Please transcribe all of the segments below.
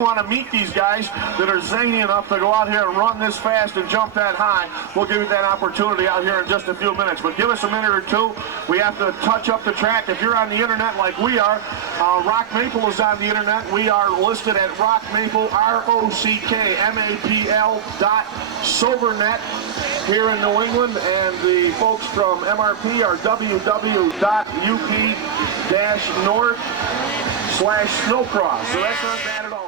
Want to meet these guys that are zany enough to go out here and run this fast and jump that high. We'll give you that opportunity out here in just a few minutes, but give us a minute or two. We have to touch up the track. If you're on the internet like we are, Rock Maple is on the internet. We are listed at Rock Maple, ROCKMAPL.Silvernet here in New England, and the folks from MRP are www.up-north/snowcross. So that's not bad at all.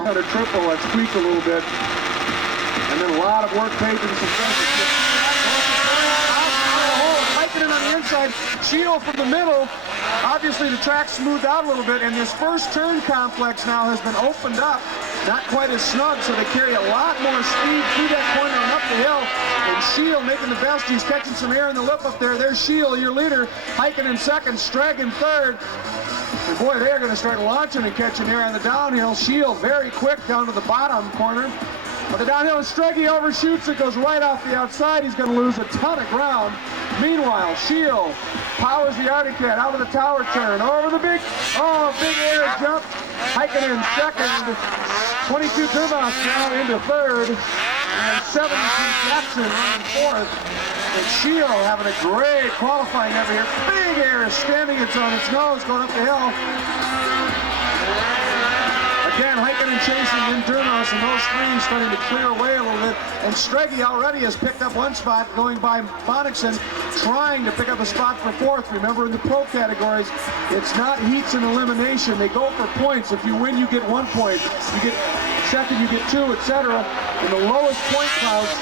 Got a triple, let's tweak a little bit. And then a lot of work taken, some pressure. Hiking it on the inside, Shield from the middle. Obviously the track's smoothed out a little bit, and this first turn complex now has been opened up. Not quite as snug, so they carry a lot more speed through that corner and up the hill. And Shield making the best. He's catching some air in the lip up there. There's Shield, your leader, hiking in second, Streg in third. And boy, they are going to start launching and catching air on the downhill. Shield very quick down to the bottom corner. But the downhill, Streggy overshoots it, goes right off the outside. He's going to lose a ton of ground. Meanwhile, Shield powers the Arctic Cat out of the tower turn. Over the big air jump. Hiking in second. 22 Durvas now into third. And 72 Jackson running fourth. And Shield having a great qualifying effort here. Big air standing it's on its nose going up the hill. Again, hiking and chasing in Durvas, and those three starting to clear away a little bit. And Streggy already has picked up one spot going by Bonnickson, trying to pick up a spot for fourth. Remember, in the pro categories, it's not heats and elimination. They go for points. If you win, you get 1 point. You get second, you get 2, etc. And the lowest point counts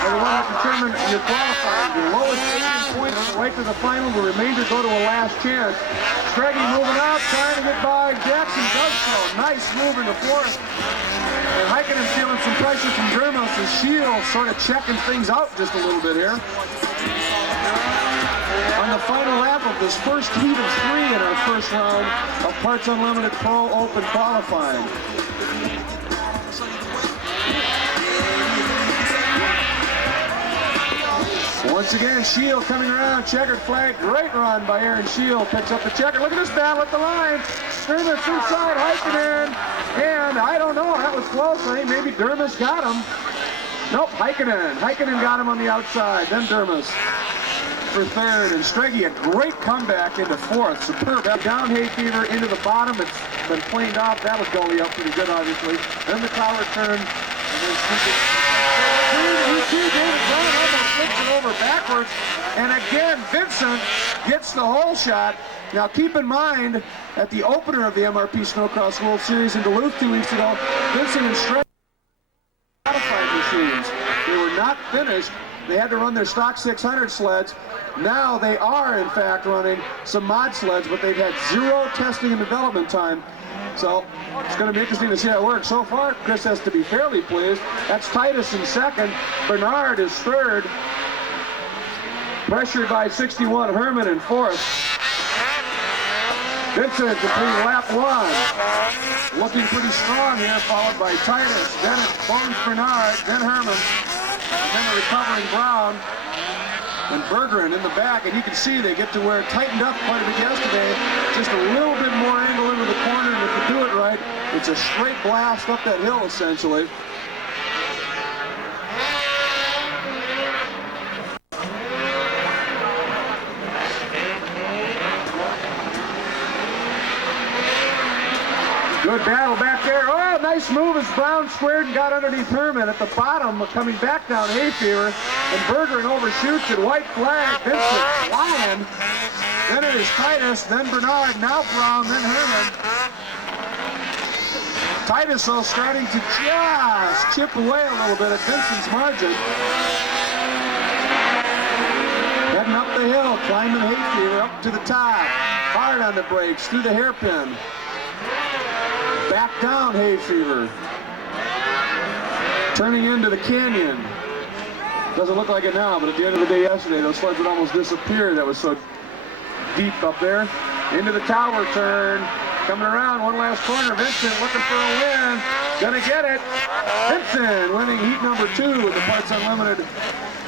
are the one that determine your qualifying. Your lowest 18 points right to the final. The remainder go to a last chance. Streggy moving up, trying to get by. Jackson does so. Nice move into fourth. And Heikkinen feeling some pressure from Durvas as Shield sort of checking things out just a little bit here. On the final lap of this first heat of 3 in our first round of Parts Unlimited Pro Open qualifying. Once again, Shield coming around, checkered flag, great run by Aaron Shield, picks up the checker. Look at this battle at the line. Durvas inside, Heikkinen, and I don't know, that was close. I think maybe Durvas got him. Nope, Heikkinen got him on the outside, then Durvas for third, and Streggy a great comeback into fourth. Superb. Down hay fever into the bottom. It's been planed off. That was gully up pretty good, obviously. Then the tower turn, and then David Brown almost flips it over backwards. And again, Vincent gets the hole shot. Now keep in mind, at the opener of the MRP Snowcross World Series in Duluth 2 weeks ago, Vincent and Streggy modified machines. They were not finished. They had to run their stock 600 sleds. Now they are, in fact, running some mod sleds, but they've had 0 testing and development time. So it's going to be interesting to see how it works. So far, Chris has to be fairly pleased. That's Titus in second. Bernard is third. Pressured by 61, Herman in fourth. Vincent between lap 1. Looking pretty strong here, followed by Titus. Then it's Bones Bernard, then Herman. And then the recovering Brown. And Bergeron in the back, and you can see they get to where it tightened up quite a bit yesterday. Just a little bit more angle into the corner, and if you do it right, it's a straight blast up that hill, essentially. Good battle back there. Oh, nice move as Brown squared and got underneath Herman at the bottom, coming back down hay fever. And Bergeron overshoots it. White flag. Vincent flying. Then it is Titus, then Bernard, now Brown, then Herman. Titus, though, starting to just chip away a little bit at Vincent's margin. Heading up the hill, climbing hay fever up to the top. Hard on the brakes, through the hairpin. Back down hay fever. Turning into the canyon. Doesn't look like it now, but at the end of the day yesterday, those sleds would almost disappear. That was so deep up there. Into the tower turn. Coming around, one last corner. Vincent looking for a win. Gonna get it. Vincent winning heat number 2 with the Parts Unlimited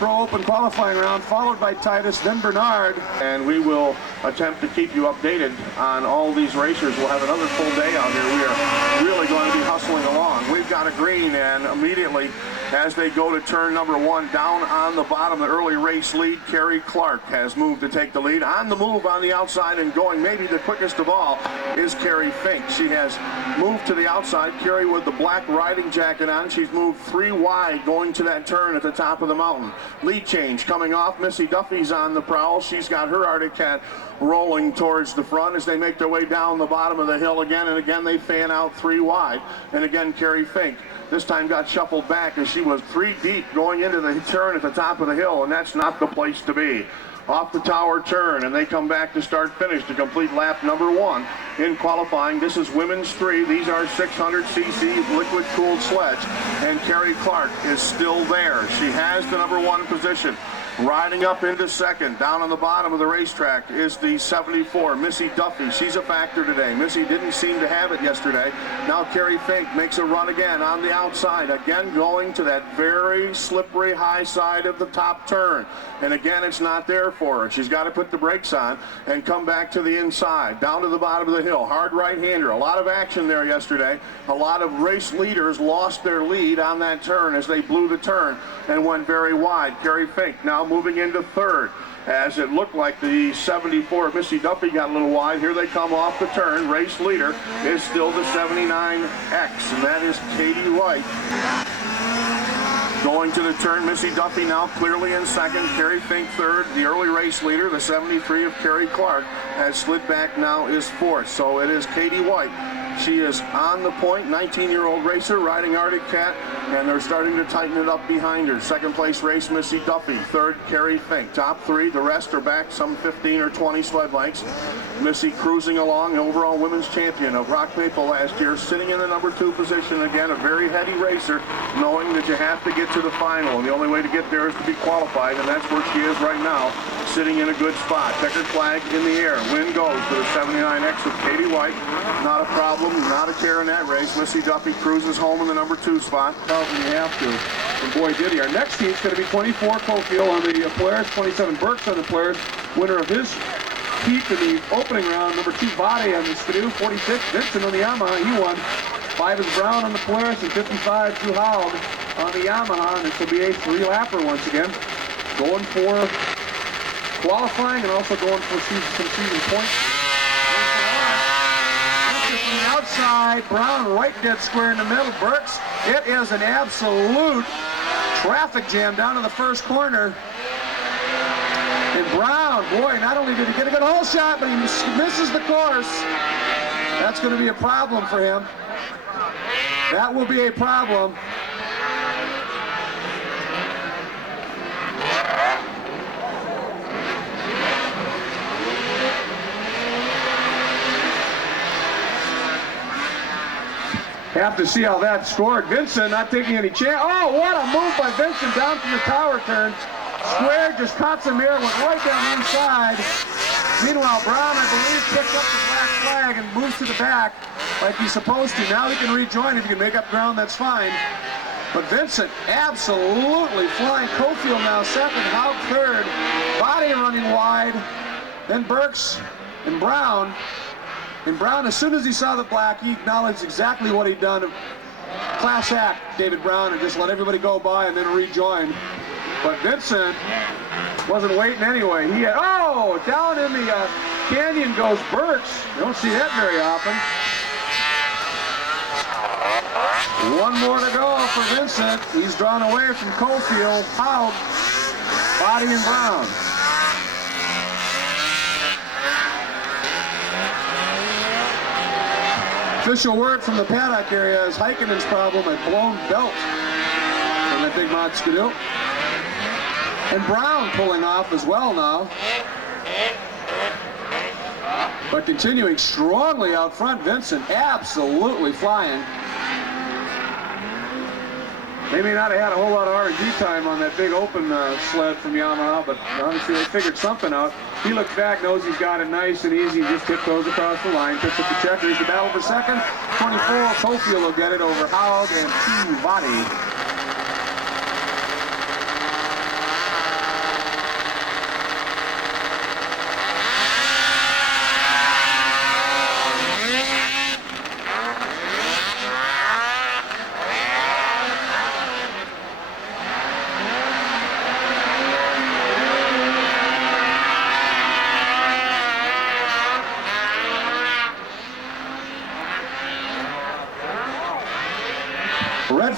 Pro Open qualifying round, followed by Titus, then Bernard. And we will attempt to keep you updated on all these racers. We'll have another full day out here. We are really going to be hustling along. We've got a green, and immediately as they go to turn number 1, down on the bottom, the early race lead, Carrie Clark has moved to take the lead. On the move on the outside and going maybe the quickest of all is Carrie Fink. She has moved to the outside. Carrie with the black riding jacket on. She's moved 3 wide going to that turn at the top of the mountain. Lead change coming off. Missy Duffy's on the prowl. She's got her Arctic Cat rolling towards the front as they make their way down the bottom of the hill again, and again they fan out 3 wide. And again Carrie Fink this time got shuffled back as she was 3 deep going into the turn at the top of the hill, and that's not the place to be. Off the tower turn, and they come back to start finish to complete lap number 1 in qualifying. This is women's 3. These are 600cc liquid cooled sleds, and Carrie Clark is still there. She has the number 1 position. Riding up into second, down on the bottom of the racetrack, is the 74, Missy Duffy. She's a factor today. Missy didn't seem to have it yesterday. Now Carrie Fink makes a run again on the outside, again going to that very slippery high side of the top turn. And again, it's not there for her. She's got to put the brakes on and come back to the inside, down to the bottom of the hill. Hard right-hander. A lot of action there yesterday. A lot of race leaders lost their lead on that turn as they blew the turn and went very wide. Carrie Fink now moving into third, as it looked like the 74 Missy Duffy got a little wide. Here they come off the turn. Race leader is still the 79X, and that is Katie White. Going to the turn, Missy Duffy now clearly in second. Carrie Fink third. The early race leader, the 73 of Carrie Clark, has slid back, now is fourth. So it is Katie White. She is on the point, 19-year-old racer riding Arctic Cat, and they're starting to tighten it up behind her. Second place race, Missy Duffy. Third, Carrie Fink. Top 3, the rest are back some 15 or 20 sled lengths. Missy cruising along, overall women's champion of Rock Maple last year, sitting in the number 2 position. Again, a very heady racer, knowing that you have to get to the final, and the only way to get there is to be qualified, and that's where she is right now, sitting in a good spot. Checkered flag in the air. Win goes to the 79X of Katie White. Not a problem. Not a care in that race. Missy Duffy cruises home in the number 2 spot. Probably you have to. And boy, did he. Our next heat's going to be 24 Cofield on the Polaris, 27 Burks on the Polaris. Winner of his heat in the opening round, number 2 Body on the Skidoo, 46 Vincent on the Yamaha. He won. 5 is Brown on the Polaris, and 55 Drew Howell on the Yamaha. And this will be a 3-lapper once again. Going for qualifying and also going for some season points. From the outside, Brown right dead square in the middle. Burks, it is an absolute traffic jam down in the first corner. And Brown, boy, not only did he get a good hole shot, but he misses the course. That's going to be a problem for him. That will be a problem. Have to see how that scored. Vincent not taking any chance. Oh, what a move by Vincent down from the tower turn. Square just caught some air, went right down the inside. Meanwhile, Brown, I believe, picked up the black flag and moves to the back like he's supposed to. Now he can rejoin. If he can make up ground, that's fine. But Vincent absolutely flying. Cofield now second, Haug third. Body running wide. Then Burks and Brown. And Brown, as soon as he saw the black, he acknowledged exactly what he'd done. Class act, David Brown, and just let everybody go by and then rejoin. But Vincent wasn't waiting anyway. He had, oh, down in the canyon goes Burks. You don't see that very often. One more to go for Vincent. He's drawn away from Cofield, Haug, Body, and Brown. Official word from the paddock area is Heikkinen's problem, a blown belt from that big mod Skidoo. And Brown pulling off as well now. But continuing strongly out front, Vincent absolutely flying. They may not have had a whole lot of R&D time on that big open sled from Yamaha, but obviously they figured something out. He looks back, knows he's got it nice and easy, just tiptoes across the line, picks up the checker. He's the battle for second. 24, Cofield will get it over Haug and T. Vadi. Red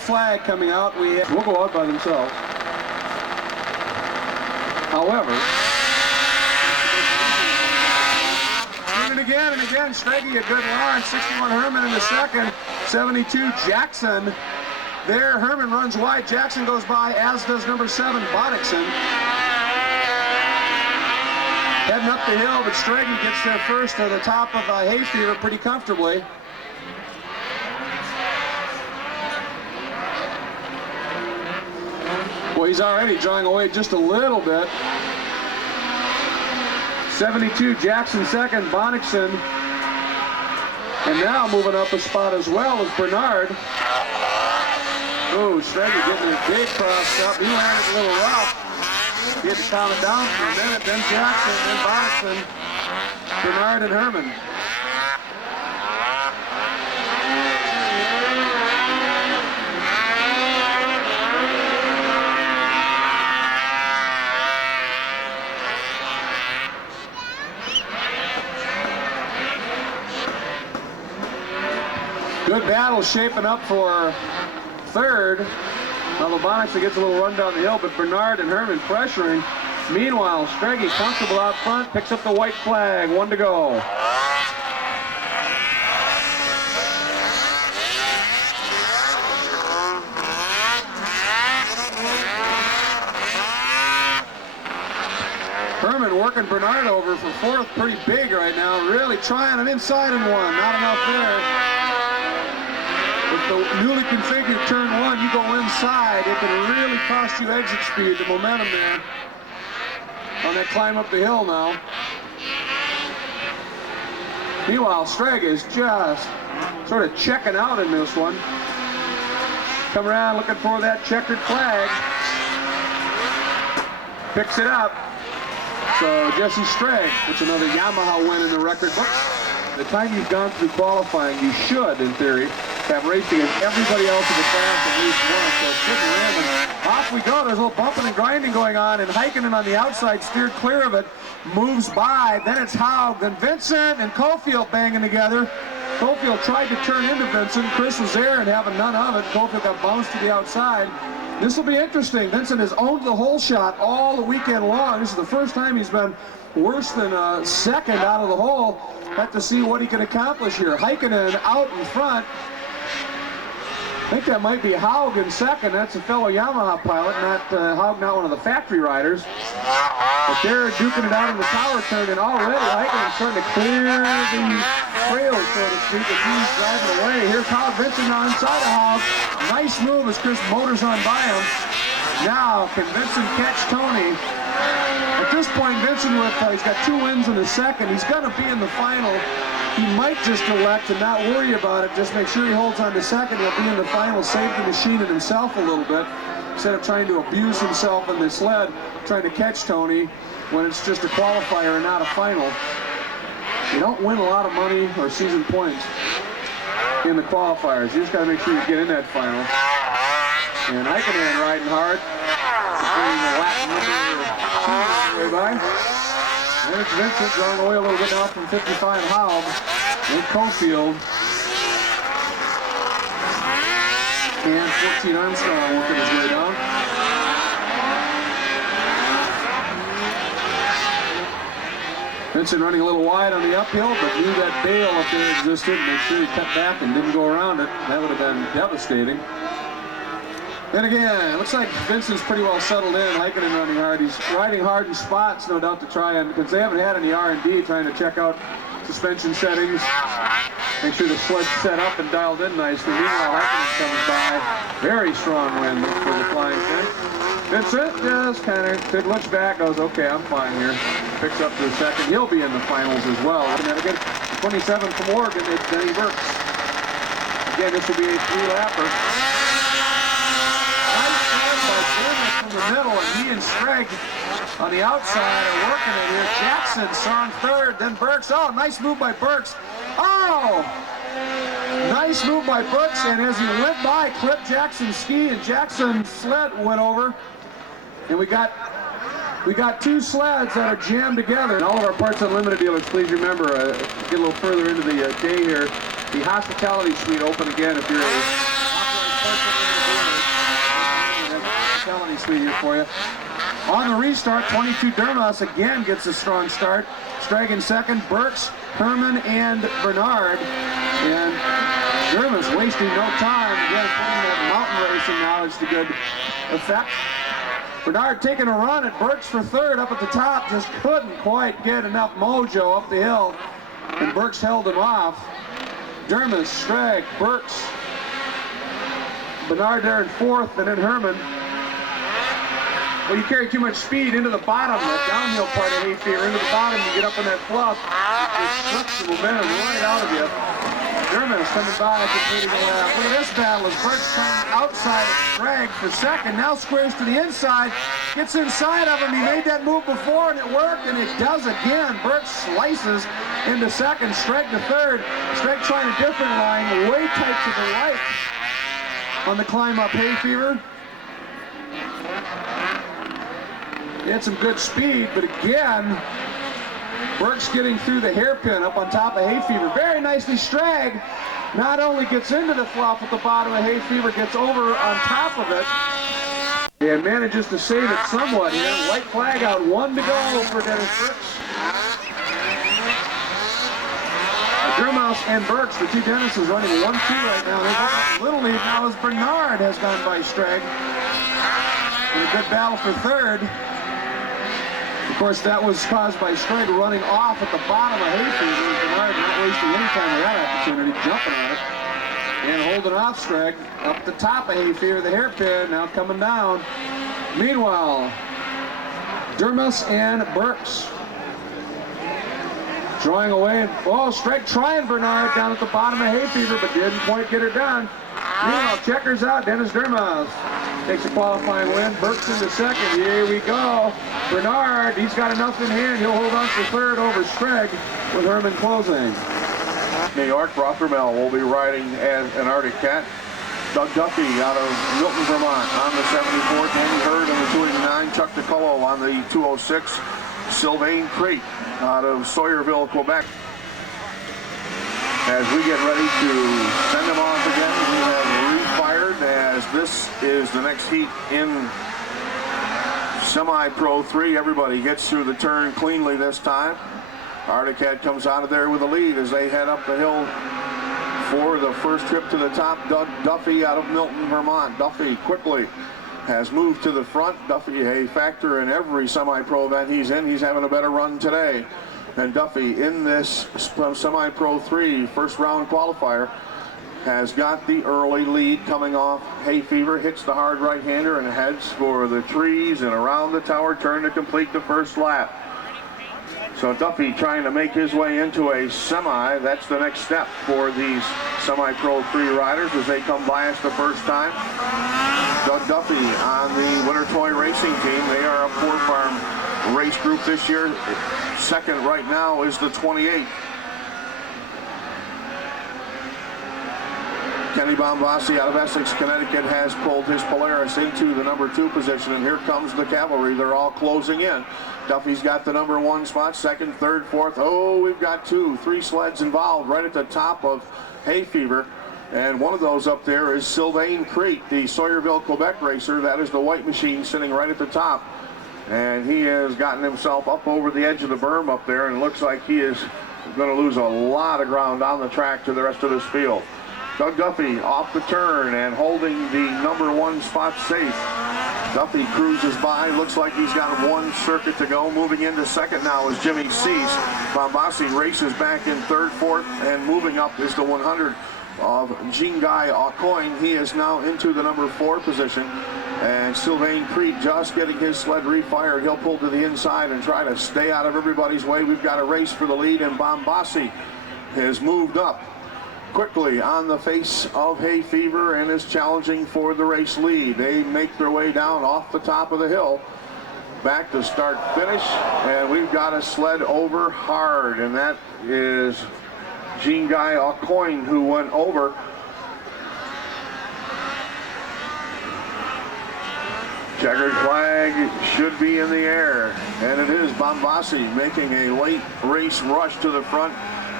flag coming out. We'll go out by themselves. However, and again, Strege a good launch. 61 Herman in the second. 72 Jackson. There, Herman runs wide. Jackson goes by, as does number 7 Bonnickson. Heading up the hill, but Strege gets there first to the top of Haystack pretty comfortably. Well, he's already drawing away just a little bit. 72 Jackson second, Bonnickson. And now moving up a spot as well as Bernard. Oh, Strege getting his big crossed up. He landed a little rough. He had to calm it down for a minute. Then Jackson, then Bonnickson, Bernard and Herman. Good battle shaping up for third. Now Bonnickson gets a little run down the hill, but Bernard and Herman pressuring. Meanwhile, Strege comfortable out front, picks up the white flag, 1 to go. Herman working Bernard over for fourth, pretty big right now, really trying an inside and one, not enough there. With the newly configured turn 1, you go inside, it can really cost you exit speed, the momentum there on that climb up the hill now. Meanwhile, Strege is just sort of checking out in this one. Come around looking for that checkered flag. Picks it up. So Jesse Strege, it's another Yamaha win in the record book. The time you've gone through qualifying, you should, in theory, have raced against everybody else in the class at least once, so it's pretty random. Off we go, there's a little bumping and grinding going on, and Heikkinen on the outside steered clear of it, moves by, then it's Haug, then Vincent and Caulfield banging together. Caulfield tried to turn into Vincent, Chris was there and having none of it. Caulfield got bounced to the outside. This will be interesting. Vincent has owned the hole shot all the weekend long. This is the first time he's been worse than a second out of the hole. Have to see what he can accomplish here. Heikkinen out in front. I think that might be Haug in second. That's a fellow Yamaha pilot, not Haug, not one of the factory riders. But they're duking it out in the power turn, and already Heikkinen's starting to clear the trail, so to speak, as he's driving away. Here's Haug, Vincent now inside of Haug. Nice move as Chris motors on by him. Now, can Vincent catch Tony? At this point, Vincent, he's got 2 wins in the second. He's going to be in the final. He might just elect to not worry about it, just make sure he holds on to second. He'll be in the final, save the machine and himself a little bit, instead of trying to abuse himself in the sled, trying to catch Tony when it's just a qualifier and not a final. You don't win a lot of money or season points in the qualifiers. You just got to make sure you get in that final. And Heikkinen riding hard, bringing the lap number way by. And it's Vincent drawing away a little bit now from 55 Haug and Caulfield. And 14 Armstrong working his way down. Vincent running a little wide on the uphill, but knew that bail up there existed. Made sure he cut back and didn't go around it. That would have been devastating. And again, it looks like Vincent's pretty well settled in. Heikkinen running hard. He's riding hard in spots, no doubt, to try and, because they haven't had any R&D, trying to check out suspension settings, make sure the sled's set up and dialed in nicely. Meanwhile, Heikkinen comes by. Very strong wind for the flying fin. Vincent just kind of looks back, goes, okay, I'm fine here. Picks up to the second. He'll be in the finals as well. And then again, 27 from Oregon, it's Denny Burks. Again, this will be a 3-lapper. From the middle, and he and Strege on the outside are working it here. Jackson's on third, then Burks. Oh, nice move by Burks. Oh! Nice move by Burks, and as he went by, clipped Jackson's ski, and Jackson's sled went over. And we got 2 sleds that are jammed together. And all of our Parts Unlimited dealers, please remember, get a little further into the day here, the hospitality suite open again if you're a Felony speed here for you. On the restart, 22 Dermas again gets a strong start. Strag in second, Burks, Herman, and Bernard. And Dermas wasting no time. Again, putting that mountain racing knowledge to good effect. Bernard taking a run at Burks for third up at the top. Just couldn't quite get enough mojo up the hill. And Burks held him off. Dermas, Strag, Burks, Bernard there in fourth, and then Herman. Well, you carry too much speed into the bottom, the downhill part of Hayfever, into the bottom, you get up in that fluff, it sucks the momentum right out of you. Dermas coming by, completing a lap. Look at this battle as Burks comes outside of Strag for second, now squares to the inside, gets inside of him. He made that move before and it worked, and it does again. Burks slices into second, Strag to third. Strag trying a different line, way tight to the right on the climb up Hayfever. He had some good speed, but again, Burks getting through the hairpin up on top of Hayfever. Very nicely, Strag not only gets into the fluff at the bottom of Hayfever, gets over on top of it, and manages to save it somewhat here. White flag out, 1 to go for Dennis Burks. Dermas and Burks, the two Dennises running 1-2 right now. There's a little lead now as Bernard has gone by Strag. And a good battle for third. Of course, that was caused by Strag running off at the bottom of Hayfever. Bernard not wasting any time with that opportunity, jumping on it. And holding off Strag up the top of Hayfever, the hairpin, now coming down. Meanwhile, Dermas and Burks drawing away. And, oh, Strag trying Bernard down at the bottom of Hayfever, but didn't quite get her done. Meanwhile, checkers out, Dennis Dermas takes a qualifying win. Burks into second. Here we go. Bernard, he's got enough in hand. He'll hold on for third over Strag with Herman closing. New York, Rothermel will be riding as an Arctic Cat. Doug Duffy out of Milton, Vermont on the 74. Danny Hurd on the 289. Chuck DiColo on the 206. Sylvain Crate out of Sawyerville, Quebec. As we get ready to send them off again, we have refired as this is the next heat in Semi-Pro 3. Everybody gets through the turn cleanly this time. Arctic Cat comes out of there with a lead as they head up the hill for the first trip to the top. Doug Duffy out of Milton, Vermont. Duffy quickly has moved to the front. Duffy, a factor in every semi-pro event he's in. He's having a better run today. And Duffy in this Semi-Pro 3 first round qualifier has got the early lead coming off Hayfever, hits the hard right-hander and heads for the trees and around the tower turn to complete the first lap. So Duffy trying to make his way into a semi. That's the next step for these Semi-Pro 3 riders as they come by us the first time. Doug Duffy on the Winter Toy Racing team. They are a four-farm race group this year. Second right now is the 28. Kenny Bombassi out of Essex, Connecticut has pulled his Polaris into the number 2 position, and here comes the cavalry. They're all closing in. Duffy's got the number 1 spot, second, third, fourth. Oh, we've got 2, 3 sleds involved right at the top of Hayfever. And one of those up there is Sylvain Crete, the Sawyerville, Quebec racer. That is the white machine sitting right at the top. And he has gotten himself up over the edge of the berm up there, and it looks like he is going to lose a lot of ground on the track to the rest of this field. Doug Duffy off the turn and holding the number 1 spot safe. Duffy cruises by, looks like he's got 1 circuit to go. Moving into second now is Jimmy Cease. Bombassi races back in third, fourth, and moving up is the 100 of Jingai Aucoin. He is now into the number 4 position. And Sylvain Crete just getting his sled refired. He'll pull to the inside and try to stay out of everybody's way. We've got a race for the lead, and Bombassi has moved up quickly on the face of Hayfever and is challenging for the race lead. They make their way down off the top of the hill, back to start finish, and we've got a sled over hard, and that is Jingai Aucoin who went over. Checkered flag should be in the air, and it is. Bombassi making a late race rush to the front.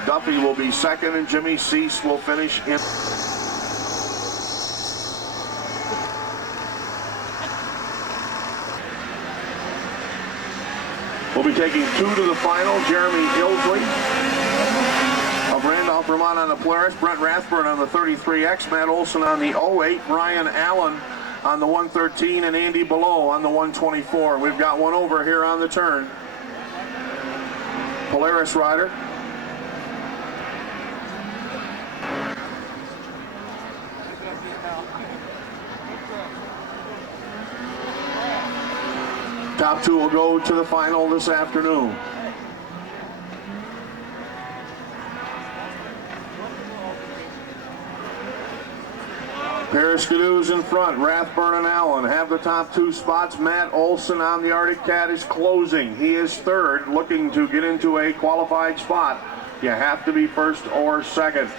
Duffy will be second, and Jimmy Cease will finish in. taking 2 to the final, Jeremy Ilsley of Randolph, Vermont on the Polaris, Brent Rathburn on the 33X, Matt Olson on the 08, Brian Allen on the 113, and Andy Below on the 124. We've got one over here on the turn. Polaris rider. Top 2 will go to the final this afternoon. Pair of Skidoos in front. Rathburn and Allen have the top 2 spots. Matt Olson on the Arctic Cat is closing. He is third, looking to get into a qualified spot. You have to be first or second.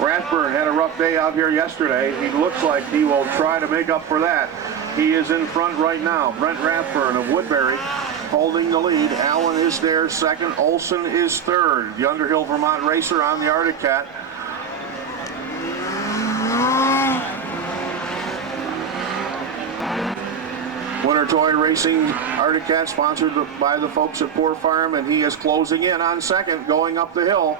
Rathburn had a rough day out here yesterday. He looks like he will try to make up for that. He is in front right now. Brent Rathburn of Woodbury holding the lead. Allen is there second. Olson is third. The Underhill Vermont racer on the Arctic Cat. Winter Toy Racing Arctic Cat, sponsored by the folks at Poor Farm, and he is closing in on second, going up the hill.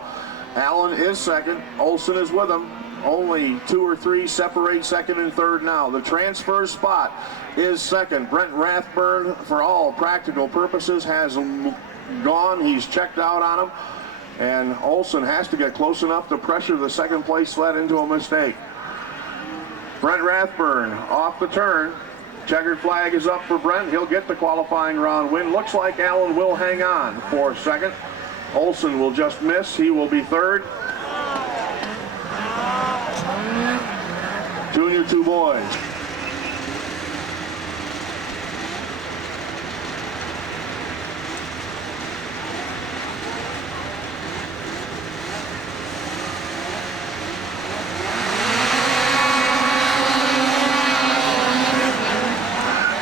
Allen is second. Olson is with him. Only 2 or 3 separate second and third now. The transfer spot is second. Brent Rathburn, for all practical purposes, has gone. He's checked out on him. And Olson has to get close enough to pressure the second place sled into a mistake. Brent Rathburn off the turn. Checkered flag is up for Brent. He'll get the qualifying round win. Looks like Allen will hang on for second. Olson will just miss. He will be third. Junior 2 boys.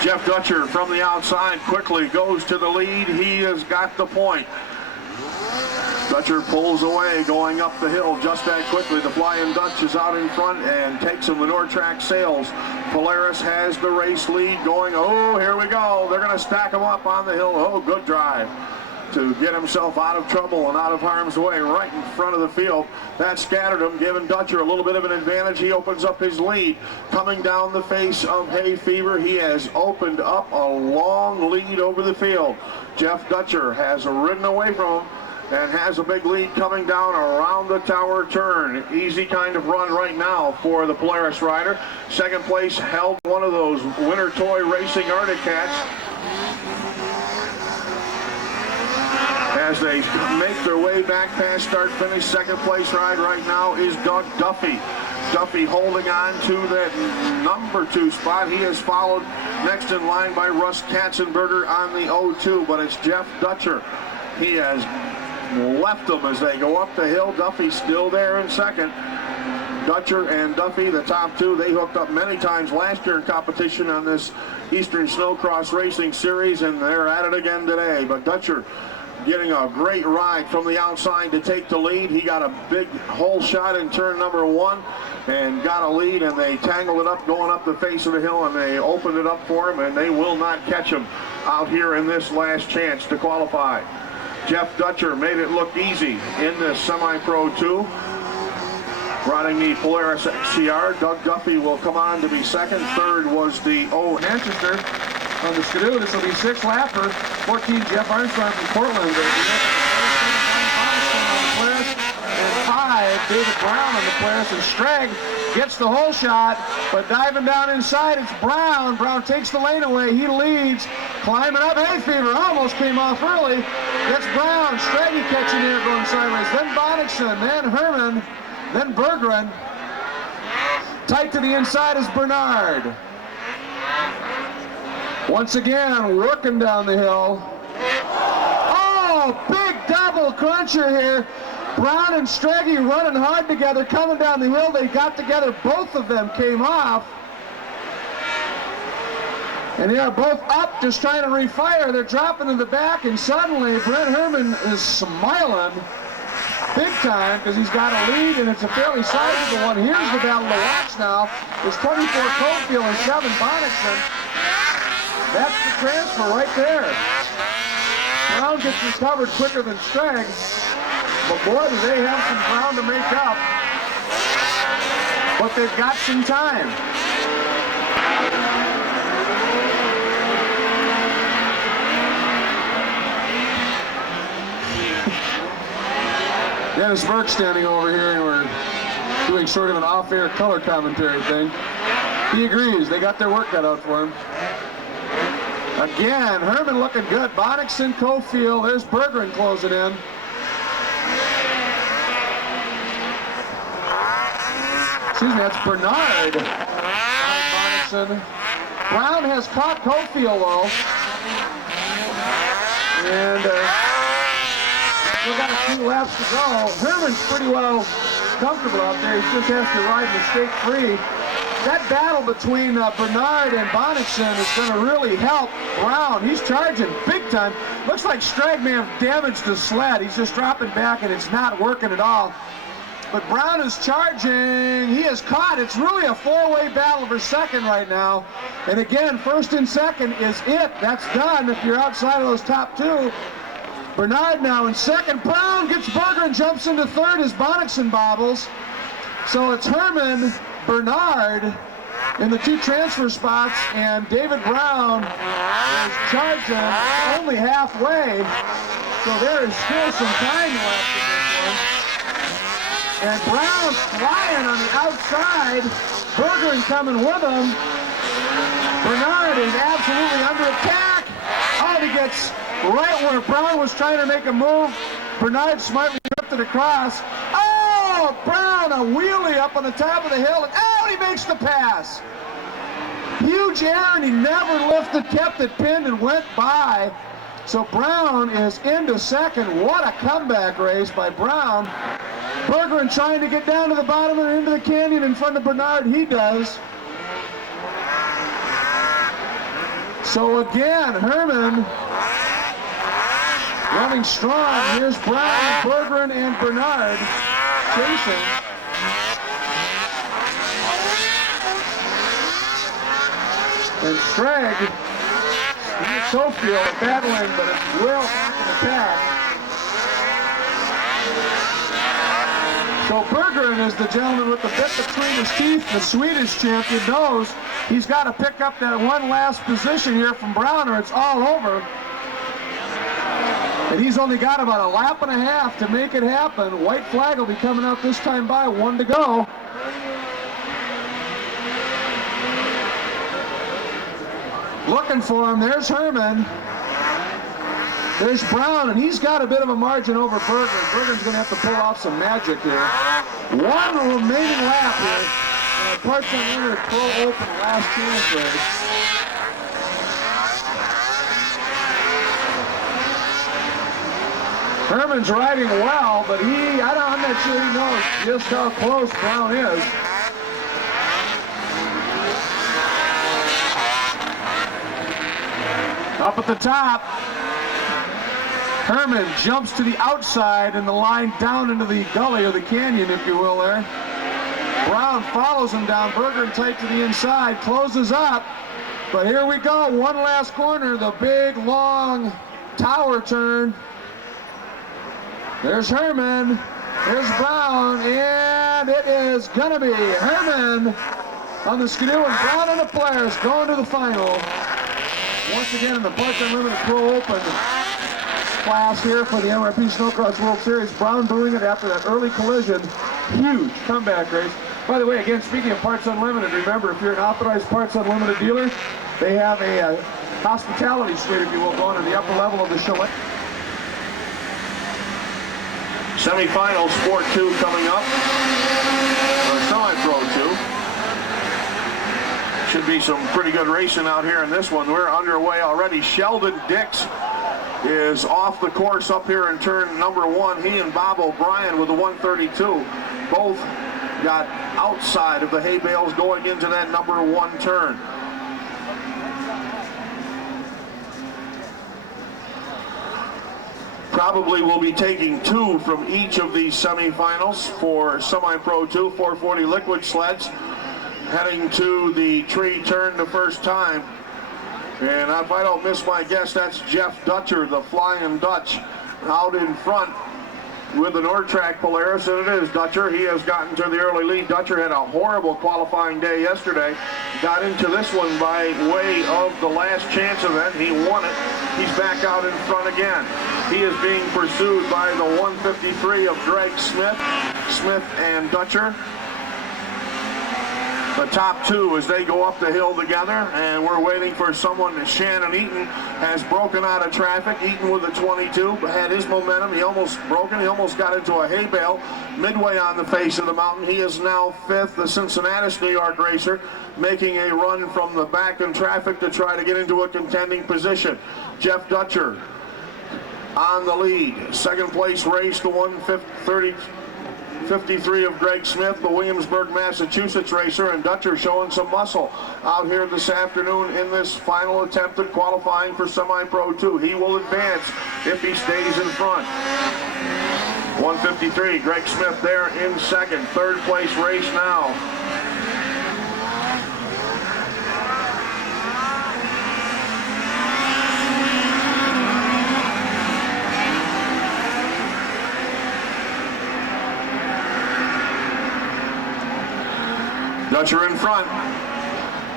Jeff Dutcher from the outside quickly goes to the lead. He has got the point. Dutcher pulls away, going up the hill just that quickly. The Flying Dutch is out in front and takes him. The Nortrack Sails. Polaris has the race lead going. Oh, here we go. They're going to stack him up on the hill. Oh, good drive to get himself out of trouble and out of harm's way right in front of the field. That scattered him, giving Dutcher a little bit of an advantage. He opens up his lead. Coming down the face of Hay Fever, he has opened up a long lead over the field. Jeff Dutcher has ridden away from him and has a big lead coming down around the tower turn. Easy kind of run right now for the Polaris rider. Second place held one of those Winter Toy Racing Arctic Cats. As they make their way back past start-finish, second place ride right now is Doug Duffy. Duffy holding on to that number 2 spot. He is followed next in line by Russ Katzenberger on the 0-2, but it's Jeff Dutcher. He has left them as they go up the hill. Duffy still there in second. Dutcher and Duffy, the top 2, they hooked up many times last year in competition on this Eastern Snowcross Racing Series, and they're at it again today. But Dutcher getting a great ride from the outside to take the lead. He got a big hole shot in turn number 1 and got a lead, and they tangled it up going up the face of the hill, and they opened it up for him, and they will not catch him out here in this last chance to qualify. Jeff Dutcher made it look easy in this semi-pro 2. Riding the Polaris XCR. Doug Duffy will come on to be second. Third was the Manchester on the Skidoo. This will be 6 lapper. 14 Jeff Armstrong from Portland. And 5 David Brown on the Polaris. And Strag gets the hole shot, but diving down inside, it's Brown. Brown takes the lane away. He leads. Climbing up. Hay Fever almost came off early. Gets Brown. Straggy catching there going sideways. Then Bonnickson. Then Herman. Then Berggren. Tight to the inside is Bernard. Once again, working down the hill. Oh, big double cruncher here. Brown and Straggy running hard together, coming down the hill. They got together. Both of them came off. And they are both up, just trying to refire. They're dropping in the back, and suddenly Brent Herman is smiling big time because he's got a lead, and it's a fairly sizable one. Here's the battle to watch now. It's 24 Cofield and 7 Bonnickson. That's the transfer right there. Brown gets recovered quicker than Strag. But boy, do they have some ground to make up. But they've got some time. Dennis Burke standing over here, and we're doing sort of an off-air color commentary thing. He agrees. They got their work cut out for him. Again, Herman looking good. Bonnickson, Cofield. There's Bergeron closing in. Excuse me, that's Bernard. Bonnickson. Brown has caught Cofield though. And we've got a few laps to go. Herman's pretty well comfortable out there. He just has to ride mistake-free. That battle between Bernard and Bonnickson is going to really help Brown. He's charging big time. Looks like Strag may have damaged the sled. He's just dropping back and it's not working at all. But Brown is charging. He is caught. It's really a four-way battle for second right now. And again, first and second is it. That's done if you're outside of those top two. Bernard now in second. Brown gets Bergeron, jumps into third as Bonnickson bobbles. So it's Herman, Bernard in the two transfer spots, and David Brown is charging only halfway. So there is still some time left in this one. And Brown's flying on the outside. Bergeron coming with him. Bernard is absolutely under attack. Oh, he gets right where Brown was trying to make a move. Bernard smartly ripped it across. Oh, Brown, a wheelie up on the top of the hill. And oh, he makes the pass. Huge error, and he never lifted, kept it pinned, and went by. So Brown is into second. What a comeback race by Brown. Bergeron trying to get down to the bottom and into the canyon in front of Bernard. He does. So again, Herman running strong. Here's Brown, Bergeron, and Bernard chasing. And Strag and Cofield are battling, but it's well back in attack. So Bergeron is the gentleman with the bit between his teeth. The Swedish champion knows he's got to pick up that one last position here from Brown or it's all over. And he's only got about a lap and a half to make it happen. White flag will be coming out this time by, 1 to go. Looking for him, there's Herman. There's Brown, and he's got a bit of a margin over Bergeron. Bergeron's going to have to pull off some magic here. One remaining lap here. Parts Unlimited Pro Open last chance race. Herman's riding well, but I'm not sure he knows just how close Brown is. Up at the top, Herman jumps to the outside and the line down into the gully or the canyon, if you will, there. Brown follows him down. Bergeron tight to the inside, closes up. But here we go, one last corner, the big, long tower turn. There's Herman, there's Brown, and it is gonna be Herman on the Skidoo and Brown on the Polaris going to the final. Once again in the Parts Unlimited Pro Open class here for the MRP Snowcross World Series. Brown doing it after that early collision. Huge comeback race. By the way, again, speaking of Parts Unlimited, remember, if you're an authorized Parts Unlimited dealer, they have a hospitality suite, if you will, going on the upper level of the chalet. Semi-final Sport 2 coming up. Or Semi-Pro 2. Should be some pretty good racing out here in this one. We're underway already. Sheldon Dix is off the course up here in turn number 1. He and Bob O'Brien with the 132. Both got outside of the hay bales going into that number 1 turn. Probably will be taking 2 from each of these semifinals for Semi-Pro 2, 440 liquid sleds. Heading to the tree turn the first time. And if I don't miss my guess, that's Jeff Dutcher, the Flying Dutch, out in front with the Nordtrack Polaris, and it is Dutcher. He has gotten to the early lead. Dutcher had a horrible qualifying day yesterday. Got into this one by way of the last chance event. He won it. He's back out in front again. He is being pursued by the 153 of Greg Smith. Smith and Dutcher, the top two as they go up the hill together, and we're waiting for someone. Shannon Eaton has broken out of traffic. Eaton with a 22 had his momentum. He almost broken. He almost got into a hay bale midway on the face of the mountain. He is now fifth. The Cincinnati, New York racer making a run from the back in traffic to try to get into a contending position. Jeff Dutcher on the lead. Second place race, the 153 of Greg Smith, the Williamsburg, Massachusetts racer, and Dutcher showing some muscle out here this afternoon in this final attempt at qualifying for Semi-Pro 2. He will advance if he stays in front. 153, Greg Smith there in second. Third place race now. Dutcher in front.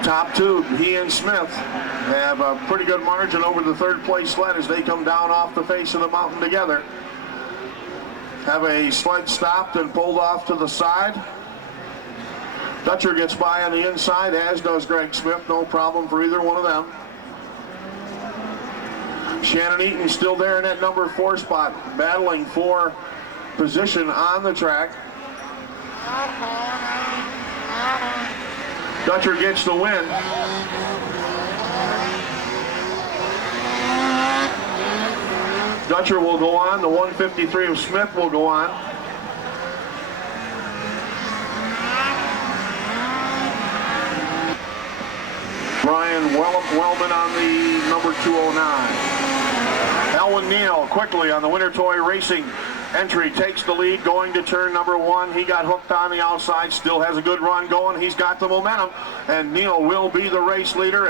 Top two, he and Smith have a pretty good margin over the third place sled as they come down off the face of the mountain together. Have a sled stopped and pulled off to the side. Dutcher gets by on the inside, as does Greg Smith. No problem for either one of them. Shannon Eaton still there in that number 4 spot, battling for position on the track. Dutcher gets the win. Dutcher will go on. The 153 of Smith will go on. Brian Wellman on the number 209. Elwin Neal quickly on the Winter Toy Racing entry takes the lead going to turn number 1. He got hooked on the outside, still has a good run going. He's got the momentum, and Neal will be the race leader.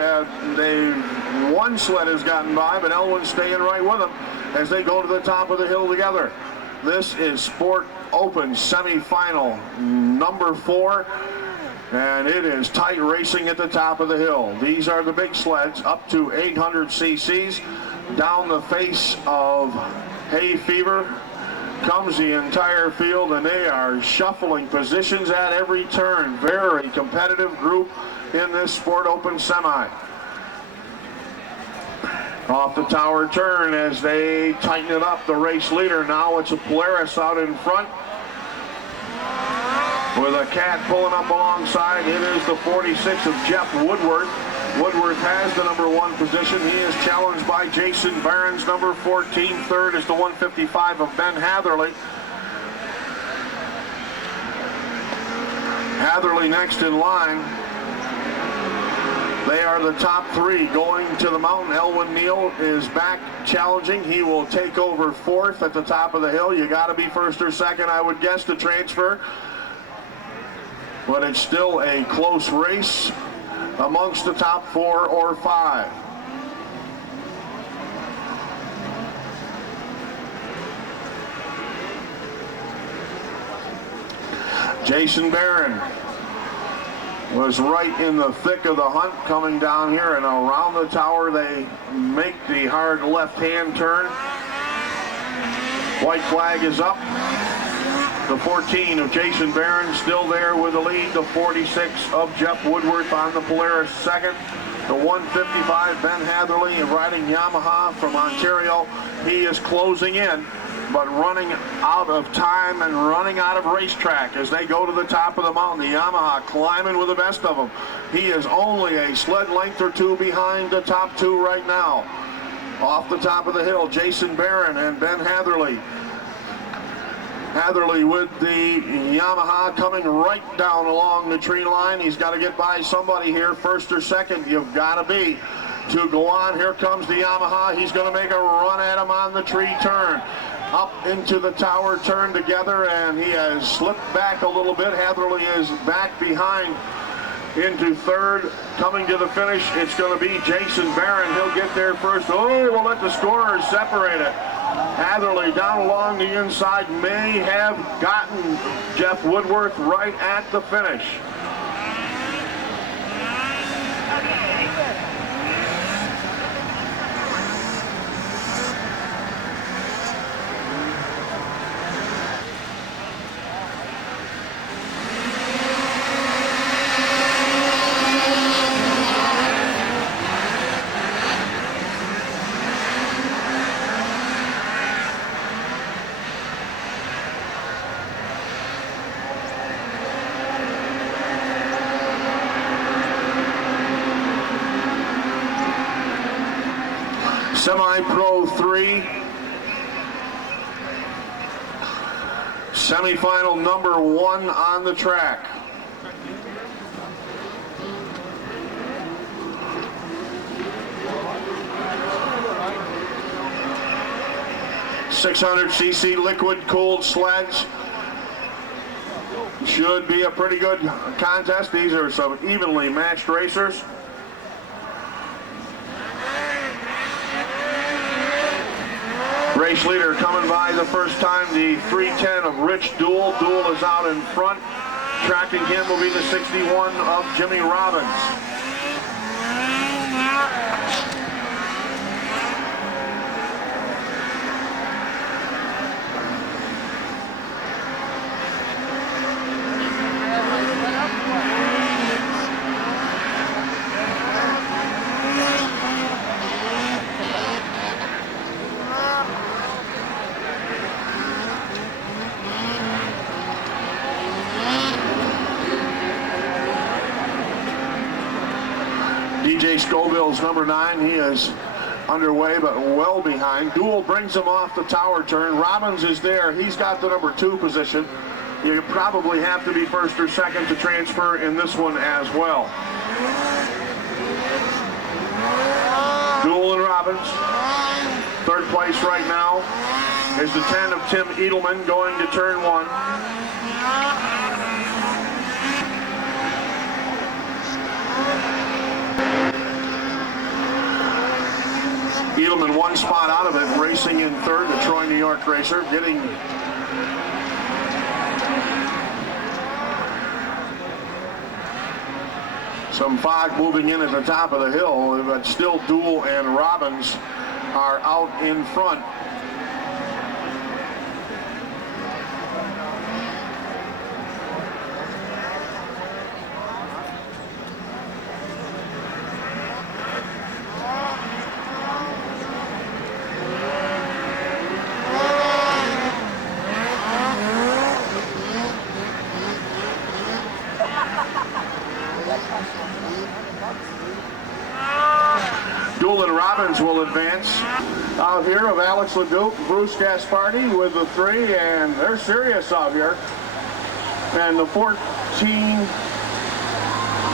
One sled has gotten by, but Elwin's staying right with him as they go to the top of the hill together. This is Sport Open semifinal number 4, and it is tight racing at the top of the hill. These are the big sleds, up to 800 cc's. Down the face of hay fever comes the entire field, and they are shuffling positions at every turn. Very competitive group in this Sport Open semi. Off the tower turn as they tighten it up, the race leader. Now it's a Polaris out in front with a cat pulling up alongside. It is the 46 of Jeff Woodworth. Woodworth has the number 1 position. He is challenged by Jason Barron's number 14. Third is the 155 of Ben Hatherley. Hatherley next in line. They are the top 3 going to the mountain. Elwin Neal is back challenging. He will take over 4th at the top of the hill. You got to be 1st or 2nd, I would guess, to transfer. But it's still a close race amongst the top 4 or 5. Jason Barron was right in the thick of the hunt coming down here, and around the tower they make the hard left-hand turn. White flag is up. The 14 of Jason Barron still there with the lead. The 46 of Jeff Woodworth on the Polaris second. The 155 Ben Hatherley riding Yamaha from Ontario. He is closing in, but running out of time and running out of racetrack as they go to the top of the mountain. The Yamaha climbing with the best of them. He is only a sled length or 2 behind the top 2 right now. Off the top of the hill, Jason Barron and Ben Hatherley. Hatherley with the Yamaha coming right down along the tree line. He's got to get by somebody here, 1st or 2nd. You've got to be to go on. Here comes the Yamaha. He's going to make a run at him on the tree turn. Up into the tower turn together, and he has slipped back a little bit. Hatherley is back behind into third. Coming to the finish, it's going to be Jason Barron. He'll get there first. Oh, we'll let the scorers separate it. Hatherley down along the inside may have gotten Jeff Woodworth right at the finish. Semi-Pro 3. Semifinal number 1 on the track. .600cc liquid-cooled sleds. Should be a pretty good contest. These are some evenly matched racers. Race leader coming by the first time, the 310 of Rich Dool. Dool is out in front. Tracking him will be the 61 of Jimmy Robbins. DJ Scoville's number 9. He is underway, but well behind. Dool brings him off the tower turn. Robbins is there. He's got the number 2 position. You probably have to be first or second to transfer in this one as well. Dool and Robbins. Third place right now is the 10 of Tim Edelman going to turn 1. Edelman 1 spot out of it, racing in third, the Troy, New York racer, getting some fog moving in at the top of the hill, but still Dool and Robbins are out in front. Dool and Robbins will advance. Out here of Alex Leduc, Bruce Gaspardi with the 3, and they're serious out here. And the 14,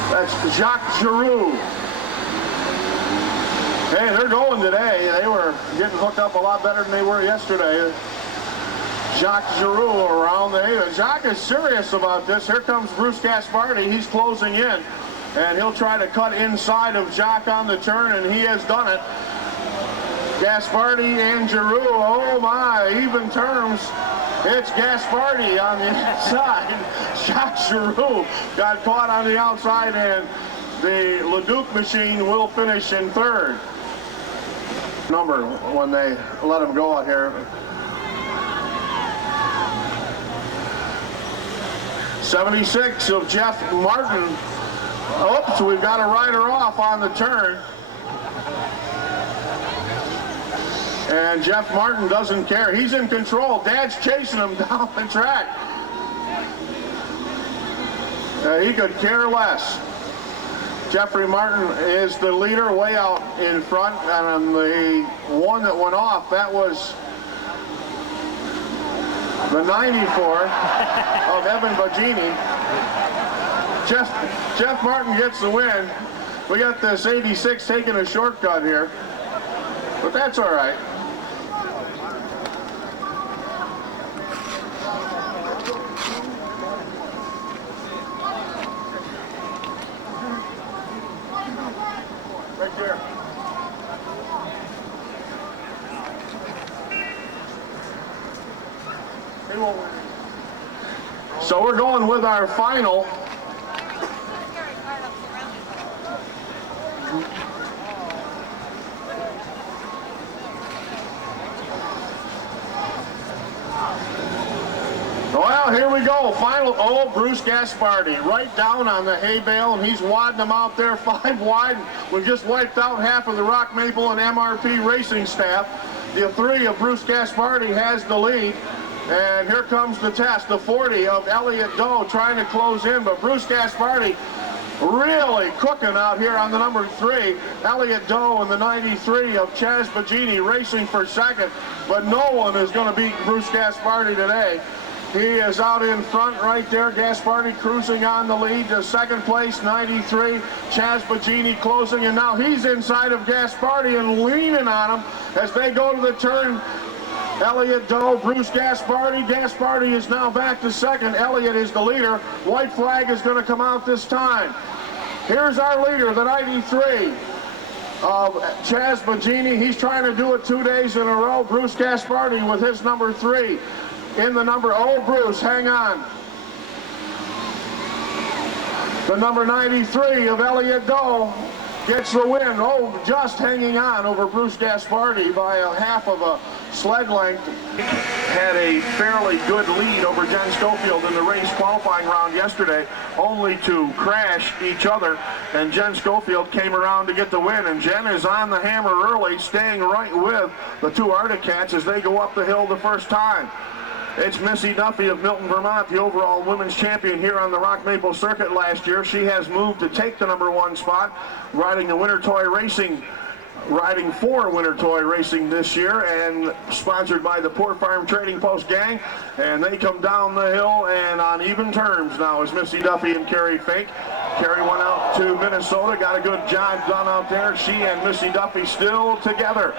that's Jacques Giroux. Hey, they're going today. They were getting hooked up a lot better than they were yesterday. Jacques Giroux around the Jacques is serious about this. Here comes Bruce Gaspardi. He's closing in. And he'll try to cut inside of Jacques on the turn, and he has done it. Gaspardi and Giroux, oh my, even terms. It's Gaspardi on the inside. Jacques Giroux got caught on the outside, and the Leduc machine will finish in third. Number when they let him go out here. 76 of Jeff Martin. Oops, we've got a rider off on the turn. And Jeff Martin doesn't care. He's in control. Dad's chasing him down the track. He could care less. Jeffrey Martin is the leader way out in front. And the one that went off, that was the 94 of Evan Bagini. Jeff Martin gets the win. We got this 86 taking a shortcut here, but that's all right. So we're going with our final. Well, here we go. Final. Oh, Bruce Gaspardi right down on the hay bale, and he's wadding them out there 5 wide. We've just wiped out half of the Rock Maple and MRP racing staff. The 3 of Bruce Gaspardi has the lead. And here comes the test. The 40 of Elliott Doe trying to close in, but Bruce Gaspardi really cooking out here on the number 3. Elliott Doe and the 93 of Chaz Bagini racing for second, but no one is going to beat Bruce Gaspardi today. He is out in front right there. Gaspardi cruising on the lead to second place, 93. Chaz Bagini closing, and now he's inside of Gaspardi and leaning on him as they go to the turn. Elliott Doe, Bruce Gaspardi. Gaspardi is now back to second. Elliott is the leader. White flag is going to come out this time. Here's our leader, the 93 of Chaz Bagini. He's trying to do it 2 days in a row. Bruce Gaspardi with his number 3. In the number, oh, Bruce, hang on. The number 93 of Elliott Doe gets the win. Oh, just hanging on over Bruce Gaspardi by a half of a sled length. Had a fairly good lead over Jen Schofield in the race qualifying round yesterday, only to crash each other, and Jen Schofield came around to get the win, and Jen is on the hammer early, staying right with the 2 Arctic Cats as they go up the hill the first time. It's Missy Duffy of Milton, Vermont, the overall women's champion here on the Rock Maple Circuit last year. She has moved to take the number 1 spot, riding the Winter Toy Racing, riding for Winter Toy Racing this year, and sponsored by the Poor Farm Trading Post gang. And they come down the hill, and on even terms now is Missy Duffy and Carrie Fink. Carrie went out to Minnesota, got a good job done out there. She and Missy Duffy still together.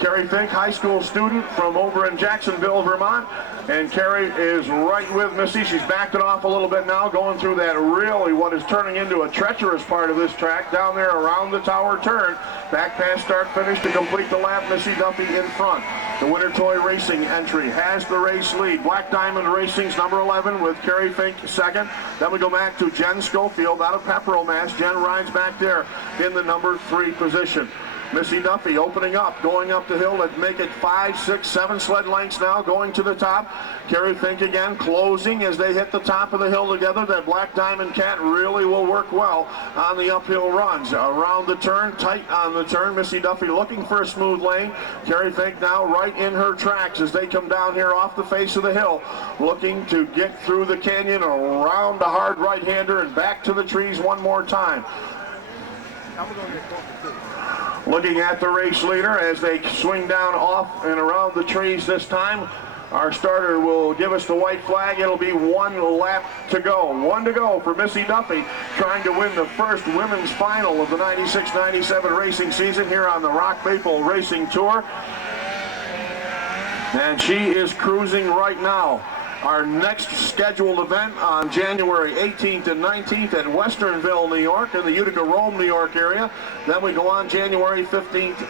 Carrie Fink, high school student from over in Jacksonville, Vermont. And Carrie is right with Missy. She's backed it off a little bit now, going through that really what is turning into a treacherous part of this track down there around the tower turn. Back past start finish to complete the lap. Missy Duffy in front. The Winter Toy Racing entry has the race lead. Black Diamond Racing's number 11 with Carrie Fink second. Then we go back to Jen Schofield out of Pepperell, Mass. Jen rides back there in the number 3 position. Missy Duffy opening up, going up the hill to make it 5, 6, 7 sled lengths now, going to the top. Carrie Fink again closing as they hit the top of the hill together. That Black Diamond Cat really will work well on the uphill runs. Around the turn, tight on the turn. Missy Duffy looking for a smooth lane. Carrie Fink now right in her tracks as they come down here off the face of the hill, looking to get through the canyon, around the hard right-hander, and back to the trees one more time. Looking at the race leader as they swing down off and around the trees this time. Our starter will give us the white flag. It'll be 1 lap to go. 1 to go for Missy Duffy, trying to win the first women's final of the 96-97 racing season here on the Rock Maple Racing Tour. And she is cruising right now. Our next scheduled event on January 18th and 19th at Westernville, New York, in the Utica-Rome, New York area. Then we go on January 15th,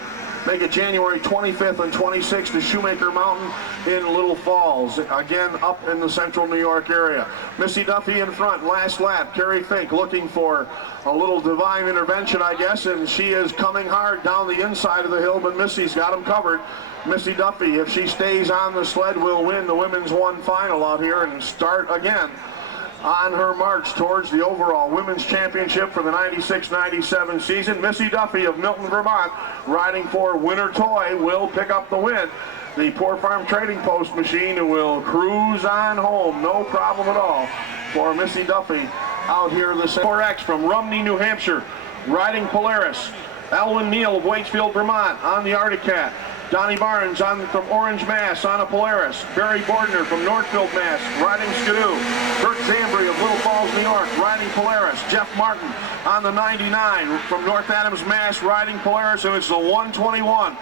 make it January 25th and 26th to Shoemaker Mountain in Little Falls, again up in the central New York area. Missy Duffy in front, last lap. Carrie Fink looking for a little divine intervention, I guess, and she is coming hard down the inside of the hill, but Missy's got them covered. Missy Duffy, if she stays on the sled, will win the women's 1 final out here and start again on her march towards the overall women's championship for the 96-97 season. Missy Duffy of Milton, Vermont, riding for Winter Toy, will pick up the win. The Poor Farm Trading Post machine will cruise on home, no problem at all for Missy Duffy out here this 4X from Rumney, New Hampshire, riding Polaris. Elwin Neal of Waitsfield, Vermont on the Arctic Cat. Donnie Barnes from Orange, Mass. on a Polaris. Barry Bordner from Northfield, Mass. riding Skidoo. Bert Zambry of Little Falls, New York, riding Polaris. Jeff Martin on the 99 from North Adams, Mass. riding Polaris, and it's the 121.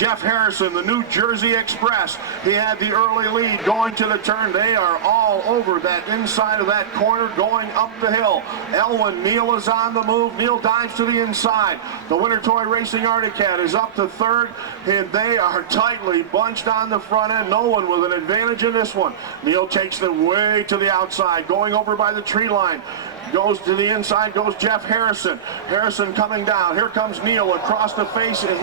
Jeff Harrison, the New Jersey Express. He had the early lead going to the turn. They are all over that inside of that corner going up the hill. Elwin Neal is on the move. Neal dives to the inside. The Winter Toy Racing Arctic Cat is up to third, and they are tightly bunched on the front end. No one with an advantage in this one. Neal takes them way to the outside, going over by the tree line. Goes to the inside, goes Jeff Harrison. Harrison coming down. Here comes Neal across the face, and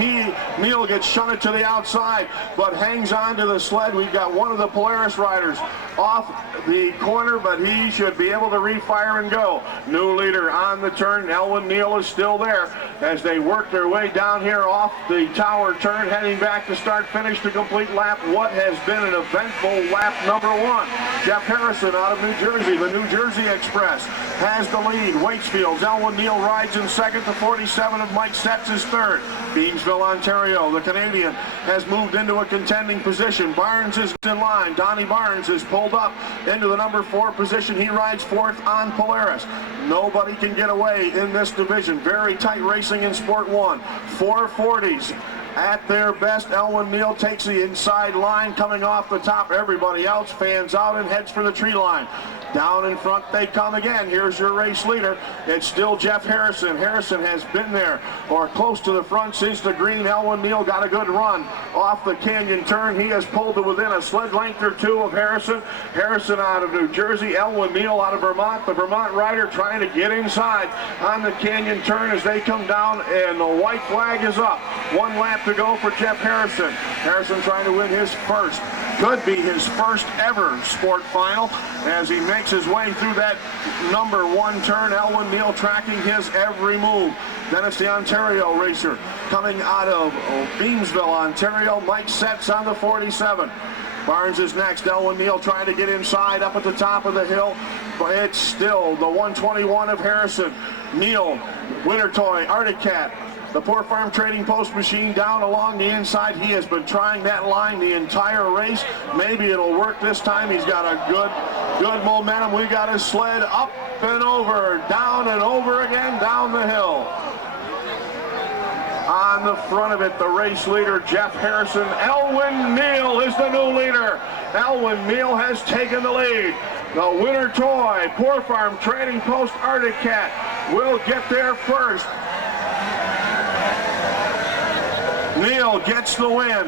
Neal gets shunted to the outside, but hangs on to the sled. We've got one of the Polaris riders off the corner, but he should be able to refire and go. New leader on the turn. Elwin Neal is still there as they work their way down here off the tower turn, heading back to start-finish to complete lap. What has been an eventful lap number one. Jeff Harrison out of New Jersey, the New Jersey Express, has the lead. Waitsfield's Elwin Neal rides in second. The 47 of Mike Setz is third. Beamsville, Ontario, the Canadian, has moved into a contending position. Barnes is in line. Donnie Barnes is pulled up into the number 4 position. He rides fourth on Polaris. Nobody can get away in this division. Very tight racing in Sport 1. 440s. At their best, Elwin Neal takes the inside line coming off the top. Everybody else fans out and heads for the tree line. Down in front they come again. Here's your race leader. It's still Jeff Harrison. Harrison has been there or close to the front since the green. Elwin Neal got a good run off the canyon turn. He has pulled to within a sled length or two of Harrison. Harrison out of New Jersey. Elwin Neal out of Vermont. The Vermont rider trying to get inside on the canyon turn as they come down, and the white flag is up. 1 lap to go for Jeff Harrison. Harrison trying to win his first, could be his first ever sport final as he makes his way through that number 1 turn. Elwin Neal tracking his every move. Then it's the Ontario racer coming out of Beamsville, Ontario. Mike Setz on the 47. Barnes is next. Elwin Neal trying to get inside up at the top of the hill, but it's still the 121 of Harrison. Neal, Winter Toy, Arctic Cat, the Poor Farm Trading Post machine down along the inside. He has been trying that line the entire race. Maybe it'll work this time. He's got a good momentum. We got his sled up and over, down and over again, down the hill. On the front of it, the race leader, Jeff Harrison. Elwin Neal is the new leader. Elwin Neal has taken the lead. The Winter Toy, Poor Farm Trading Post, Arctic Cat will get there first. Neal gets the win.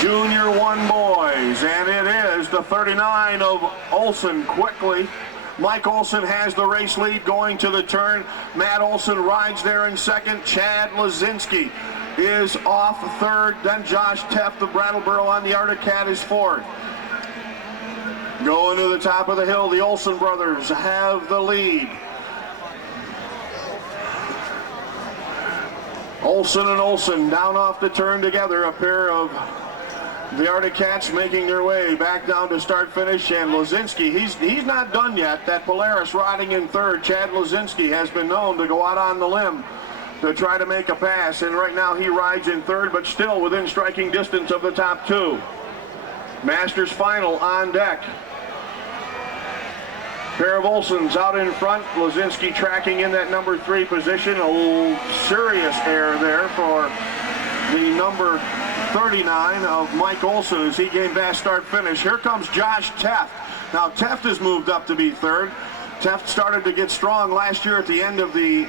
Junior 1 boys, and it is the 39 of Olson quickly. Mike Olson has the race lead going to the turn. Matt Olson rides there in second. Chad Lazinski is off third. Then Josh Teff, the Brattleboro on the Arctic Cat, is fourth. Going to the top of the hill, the Olson brothers have the lead. Olson and Olson down off the turn together. A pair of the Arctic Cats making their way back down to start finish, and Lazinski, he's not done yet. That Polaris riding in third, Chad Lazinski, has been known to go out on the limb to try to make a pass, and right now he rides in third, but still within striking distance of the top 2. Masters final on deck. Pair of Olsons out in front. Lazinski tracking in that number 3 position. A serious error there for the number 39 of Mike Olson as he came back start finish. Here comes Josh Teff. Now Teff has moved up to be third. Teff started to get strong last year at the end of the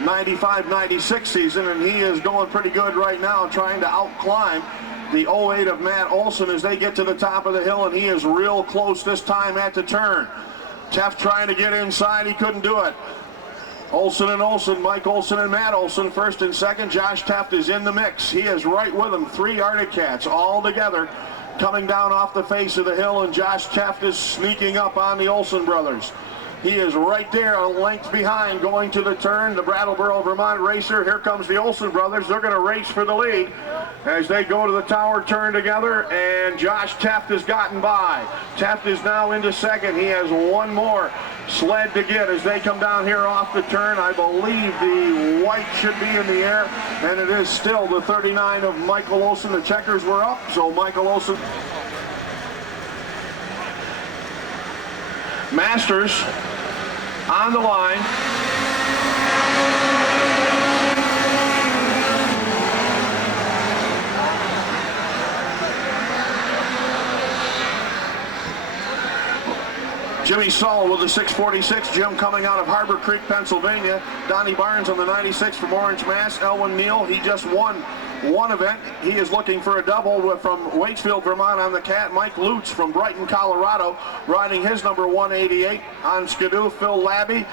95-96 season, and he is going pretty good right now, trying to outclimb the 08 of Matt Olson as they get to the top of the hill, and he is real close this time at the turn. Teff trying to get inside, he couldn't do it. Olson and Olson, Mike Olson and Matt Olson first and second. Josh Teff is in the mix. He is right with them. 3 Arctic Cats all together coming down off the face of the hill, and Josh Teff is sneaking up on the Olson brothers. He is right there a length behind going to the turn. The Brattleboro Vermont racer. Here comes the Olson brothers. They're going to race for the lead as they go to the tower turn together, and Josh Teff has gotten by. Teff is now into second. He has 1 more sled to get as they come down here off the turn. I believe the white should be in the air, and it is still the 39 of Michael Olson. The checkers were up, so Michael Olson. Masters on the line. Jimmy Saul with the 646. Jim coming out of Harbor Creek, Pennsylvania. Donnie Barnes on the 96 from Orange, Mass. Elwin Neal, he just won one event. He is looking for a double from Waitsfield, Vermont on the Cat. Mike Lutz from Brighton, Colorado, riding his number 188 on Skidoo. Phil Labby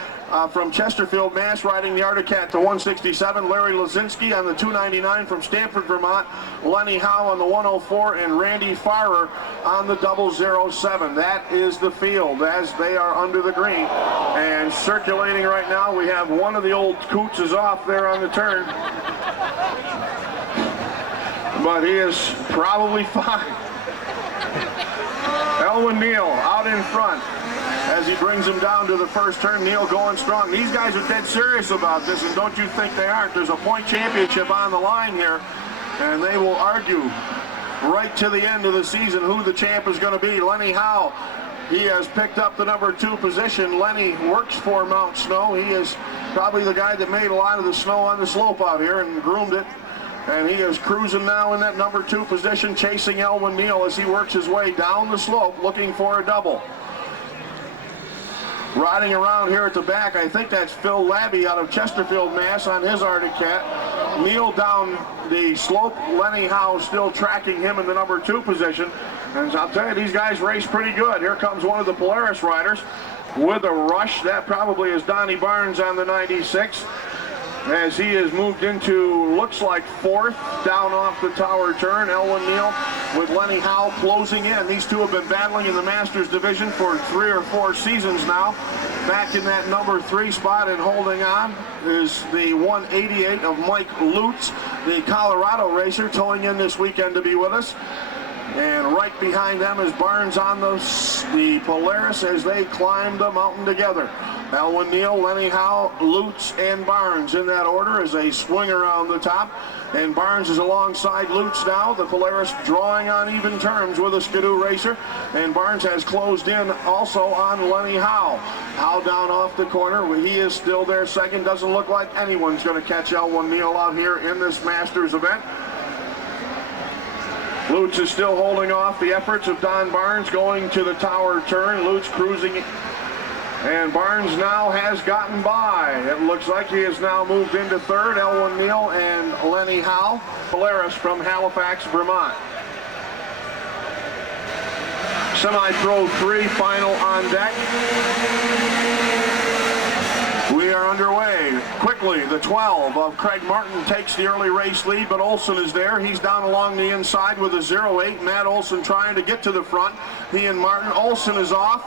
from Chesterfield, Mass, riding the Arctic Cat to 167. Larry Lazinski on the 299 from Stamford, Vermont. Lenny Howe on the 104, and Randy Farrer on the 007. That is the field as they are under the green. And circulating right now, we have one of the old coots is off there on the turn. But he is probably fine. Elwin Neal out in front as he brings him down to the first turn. Neal going strong. These guys are dead serious about this, and don't you think they aren't. There's a point championship on the line here, and they will argue right to the end of the season who the champ is going to be. Lenny Howe, he has picked up the number 2 position. Lenny works for Mount Snow. He is probably the guy that made a lot of the snow on the slope out here and groomed it. And he is cruising now in that number 2 position, chasing Elwin Neal as he works his way down the slope, looking for a double. Riding around here at the back, I think that's Phil Labby out of Chesterfield, Mass, on his Arctic Cat. Neal down the slope, Lenny Howe still tracking him in the number 2 position. And I'll tell you, these guys race pretty good. Here comes one of the Polaris riders with a rush. That probably is Donnie Barnes on the 96. As he has moved into, looks like 4th, down off the tower turn. Elwin Neal with Lenny Howe closing in. These two have been battling in the Masters division for 3 or 4 seasons now. Back in that number 3 spot and holding on is the 188 of Mike Lutz, the Colorado racer, towing in this weekend to be with us. And right behind them is Barnes on the Polaris as they climb the mountain together. Elwin Neal, Lenny Howe, Lutz, and Barnes in that order as they swing around the top. And Barnes is alongside Lutz now. The Polaris drawing on even terms with a Skidoo racer. And Barnes has closed in also on Lenny Howe. Howe down off the corner. He is still there second. Doesn't look like anyone's going to catch Elwin Neal out here in this Masters event. Lutz is still holding off the efforts of Don Barnes going to the tower turn. Lutz cruising, and Barnes now has gotten by. It looks like he has now moved into 3rd. Elwin Neal and Lenny Howe. Polaris from Halifax, Vermont. Semi-Pro 3 final on deck. We are underway. Quickly, the 12 of Craig Martin takes the early race lead, but Olson is there. He's down along the inside with a 08. Matt Olson trying to get to the front. He and Martin. Olson is off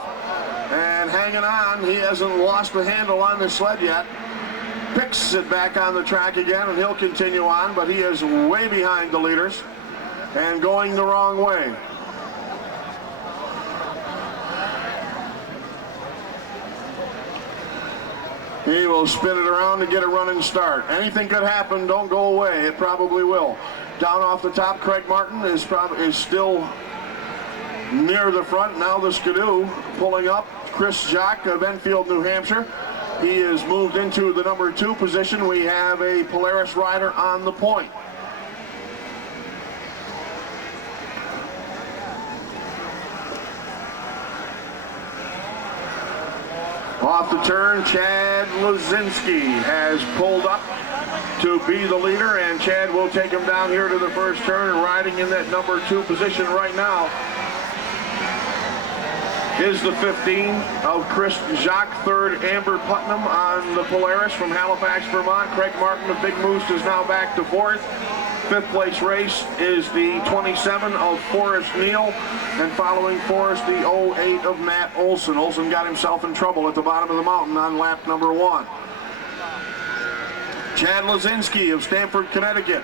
and hanging on. He hasn't lost the handle on the sled yet. Picks it back on the track again, and he'll continue on, but he is way behind the leaders and going the wrong way. He will spin it around to get a running start. Anything could happen. Don't go away. It probably will. Down off the top, Craig Martin is still near the front. Now the Skidoo pulling up. Chris Jock of Enfield, New Hampshire. He is moved into the number 2 position. We have a Polaris rider on the point. Off the turn, Chad Lazinski has pulled up to be the leader, and Chad will take him down here to the first turn, riding in that number 2 position right now is the 15 of Chris Jacques. 3rd, Amber Putnam on the Polaris from Halifax, Vermont. Craig Martin of Big Moose is now back to 4th. 5th place race is the 27 of Forrest Neal, and following Forrest, the 08 of Matt Olson. Olson got himself in trouble at the bottom of the mountain on lap number 1. Chad Lazinski of Stamford, Connecticut.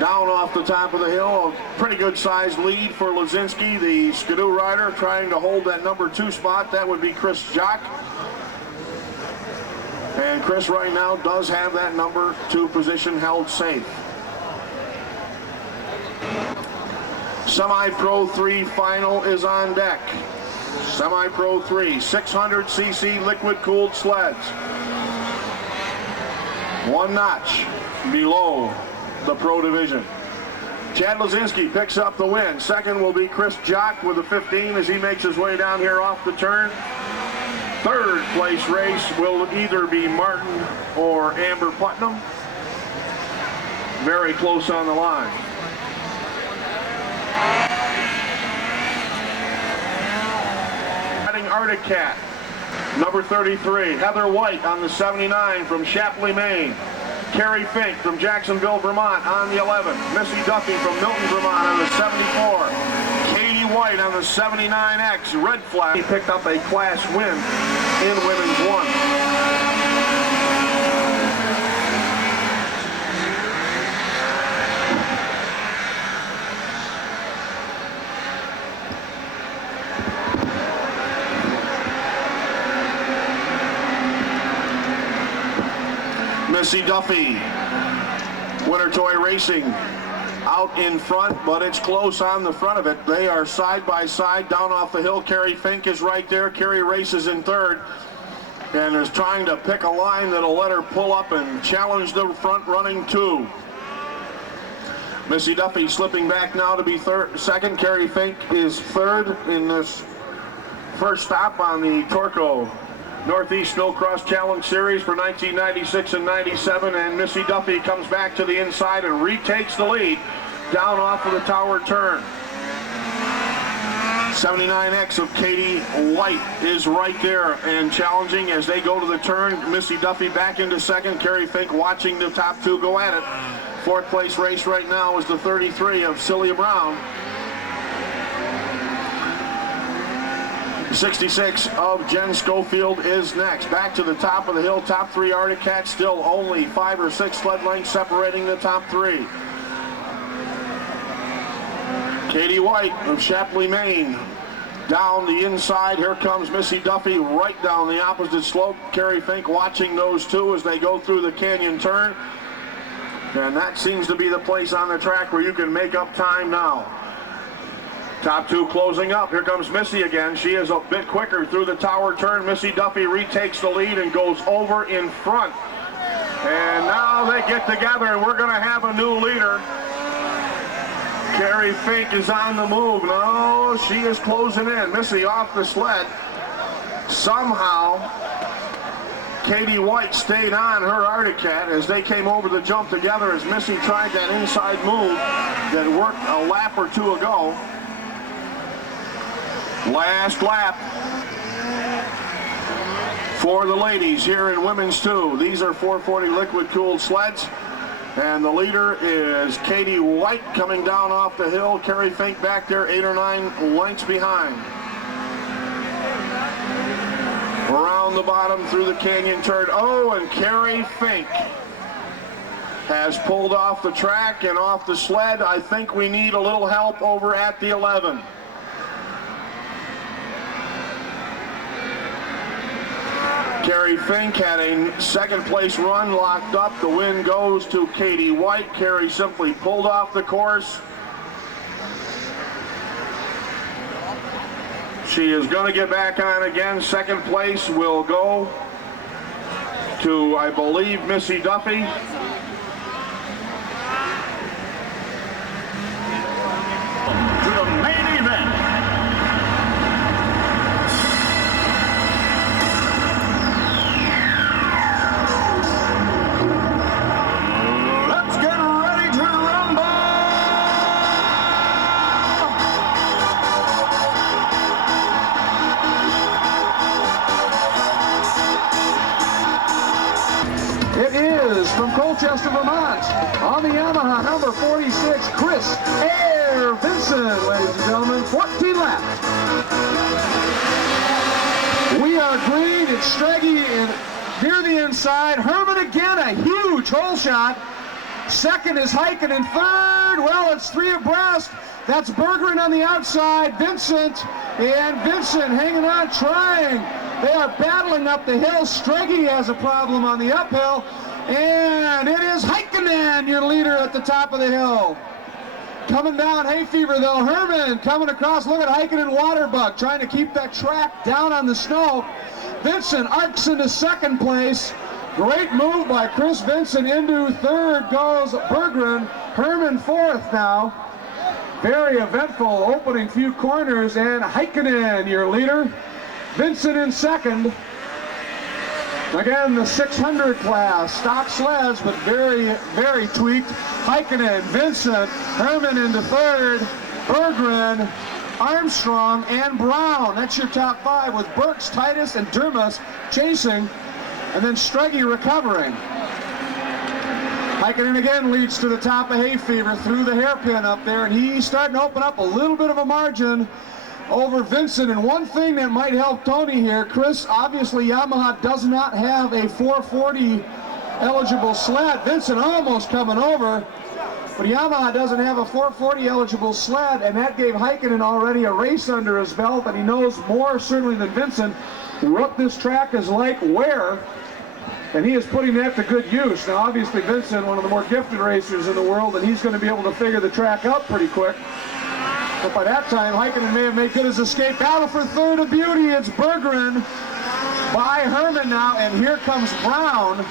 Down off the top of the hill, a pretty good sized lead for Lazinski, the Skidoo rider, trying to hold that number 2 spot. That would be Chris Jock. And Chris right now does have that number 2 position held safe. Semi-Pro 3 final is on deck. Semi-Pro 3, 600cc liquid-cooled sleds. one notch below the pro division. Chad Lazinski picks up the win. Second will be Chris Jock with a 15 as he makes his way down here off the turn. Third place race will either be Martin or Amber Putnam. Very close on the line. Heading Arctic Cat. Number 33, Heather White on the 79 from Shapley, Maine. Carrie Fink from Jacksonville, Vermont on the 11. Missy Duffy from Milton, Vermont on the 74. Katie White on the 79X, red flag. He picked up a class win in women's one. Missy Duffy, Winter Toy Racing, out in front, but it's close on the front of it. They are side by side down off the hill. Carrie Fink is right there. Carrie races in third and is trying to pick a line that'll let her pull up and challenge the front running two. Missy Duffy slipping back now to be second. Carrie Fink is third in this first stop on the Torco Northeast Snowcross Challenge Series for 1996 and 97, and Missy Duffy comes back to the inside and retakes the lead down off of the tower turn. 79X of Katie White is right there and challenging as they go to the turn. Missy Duffy back into second. Carrie Fink watching the top two go at it. Fourth place race right now is the 33 of Celia Brown. 66 of Jen Schofield is next. Back to the top of the hill. Top three Arctic Cats, still only 5 or 6 sled lengths separating the top three. Katie White of Shapley, Maine. Down the inside, here comes Missy Duffy right down the opposite slope. Carrie Fink watching those two as they go through the canyon turn. And that seems to be the place on the track where you can make up time now. Top two closing up. Here comes Missy again. She is a bit quicker through the tower turn. Missy Duffy retakes the lead and goes over in front. And now they get together and we're going to have a new leader. Carrie Fink is on the move. No, she is closing in. Missy off the sled. Somehow, Katie White stayed on her Arctic Cat as they came over the jump together as Missy tried that inside move that worked a lap or two ago. Last lap for the ladies here in women's two. These are 440 liquid cooled sleds. And the leader is Katie White coming down off the hill. Carrie Fink back there 8 or 9 lengths behind. Around the bottom through the canyon turn. Oh, and Carrie Fink has pulled off the track and off the sled. I think we need a little help over at the 11. Carrie Fink had a second place run locked up. The win goes to Katie White. Carrie simply pulled off the course. She is going to get back on again. Second place will go to, I believe, Missy Duffy. To the main event. From Colchester, Vermont, on the Yamaha number 46, Chris Air Vincent, ladies and gentlemen, 14 laps. We are green, it's Streggy and near the inside. Herman again, a huge hole shot. Second is Heiken in third. Well, it's 3 abreast. That's Bergeron on the outside, Vincent, and Vincent hanging on, trying. They are battling up the hill. Streggy has a problem on the uphill. And it is Heikkinen, your leader at the top of the hill. Coming down hay fever though, Herman coming across. Look at Heikkinen Waterbug trying to keep that track down on the snow. Vincent arcs into second place. Great move by Chris Vincent. Into third goes Berggren. Herman fourth now. Very eventful opening few corners, and Heikkinen, your leader. Vincent in second. Again, the 600 class, stock sleds, but very, very tweaked. Heikkinen, Vincent, Herman into third, Berggren, Armstrong, and Brown. That's your top five, with Burks, Titus, and Durmas chasing, and then Streggy recovering. Heikkinen again leads to the top of Hayfever through the hairpin up there, and he's starting to open up a little bit of a margin over Vincent. And one thing that might help Tony here, Chris, obviously Yamaha does not have a 440 eligible sled. Vincent almost coming over, but Yamaha doesn't have a 440 eligible sled, and that gave Heikkinen already a race under his belt, and he knows more certainly than Vincent what this track is like, where, and he is putting that to good use. Now obviously Vincent, one of the more gifted racers in the world, and he's going to be able to figure the track out pretty quick. But by that time, Heikkinen may have made good his escape. Battle for third of beauty. It's Berggren by Herman now, and here comes Brown.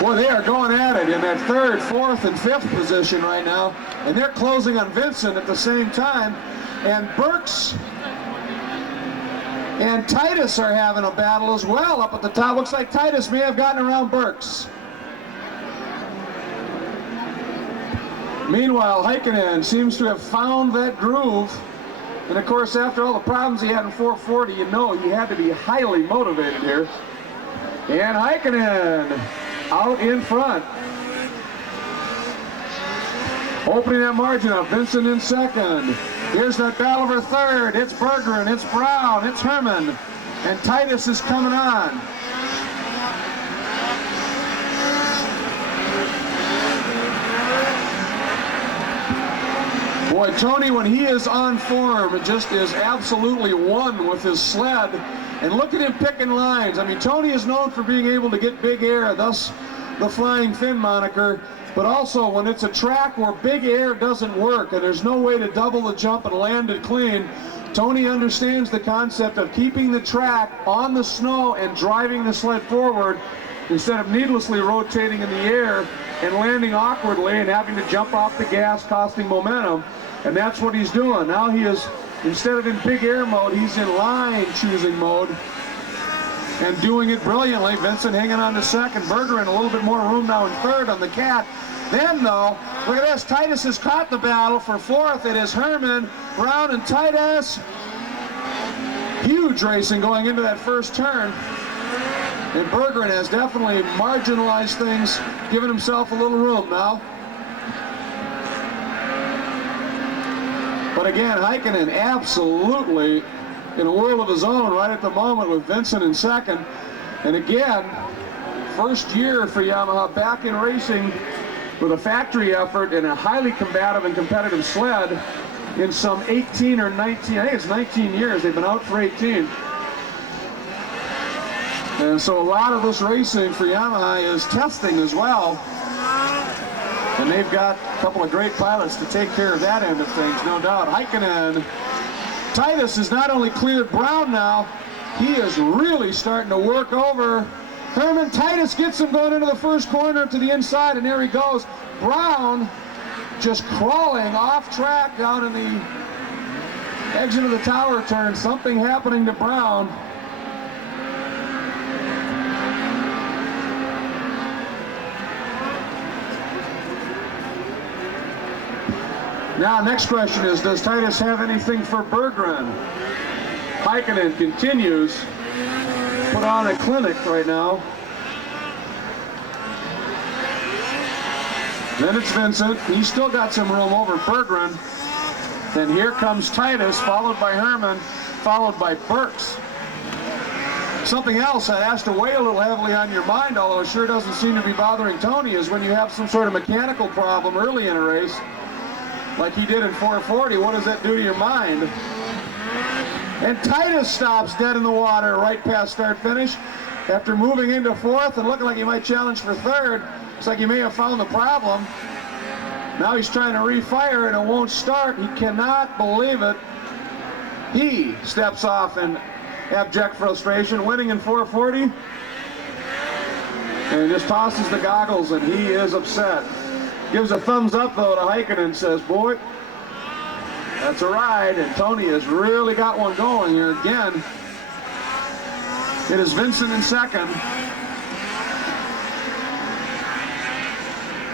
Boy, they are going at it in that third, fourth, and fifth position right now, and they're closing on Vincent at the same time. And Burks and Titus are having a battle as well up at the top. Looks like Titus may have gotten around Burks. Meanwhile, Heikkinen seems to have found that groove. And of course, after all the problems he had in 440, you know he had to be highly motivated here. And Heikkinen out in front. Opening that margin up, Vincent in second. Here's that battle for third. It's Berggren, it's Brown, it's Herman. And Titus is coming on. Boy, Tony, when he is on form, just is absolutely one with his sled. And look at him picking lines. I mean, Tony is known for being able to get big air, thus the Flying Finn moniker. But also, when it's a track where big air doesn't work and there's no way to double the jump and land it clean, Tony understands the concept of keeping the track on the snow and driving the sled forward instead of needlessly rotating in the air and landing awkwardly and having to jump off the gas, costing momentum. And that's what he's doing. Now he is, instead of in big air mode, he's in line choosing mode and doing it brilliantly. Vincent hanging on to second. Berggren a little bit more room now in third on the cat. Then though, look at this, Titus has caught the battle for fourth. It is Herman, Brown, and Titus. Huge racing going into that first turn. And Berggren has definitely marginalized things, giving himself a little room now. But again, Heikkinen absolutely in a world of his own right at the moment with Vincent in second. And again, first year for Yamaha back in racing with a factory effort and a highly combative and competitive sled in some 18 or 19, I think it's 19 years. They've been out for 18. And so a lot of this racing for Yamaha is testing as well. And they've got a couple of great pilots to take care of that end of things, no doubt. Heikkinen. Titus has not only cleared Brown now, he is really starting to work over Herman. Titus gets him going into the first corner to the inside, and there he goes. Brown just crawling off track down in the exit of the tower turn. Something happening to Brown. Now, next question is, does Titus have anything for Berggren? Heikkinen continues, put on a clinic right now. Then it's Vincent. He's still got some room over Berggren. Then here comes Titus, followed by Herman, followed by Burks. Something else that has to weigh a little heavily on your mind, although it sure doesn't seem to be bothering Tony, is when you have some sort of mechanical problem early in a race, like he did in 440, what does that do to your mind? And Titus stops dead in the water right past start finish after moving into fourth and looking like he might challenge for third. Looks like he may have found the problem. Now he's trying to refire and it won't start. He cannot believe it. He steps off in abject frustration, winning in 440. And just tosses the goggles, and he is upset. Gives a thumbs up, though, to Heikkinen and says, boy, that's a ride. And Tony has really got one going here again. It is Vincent in second.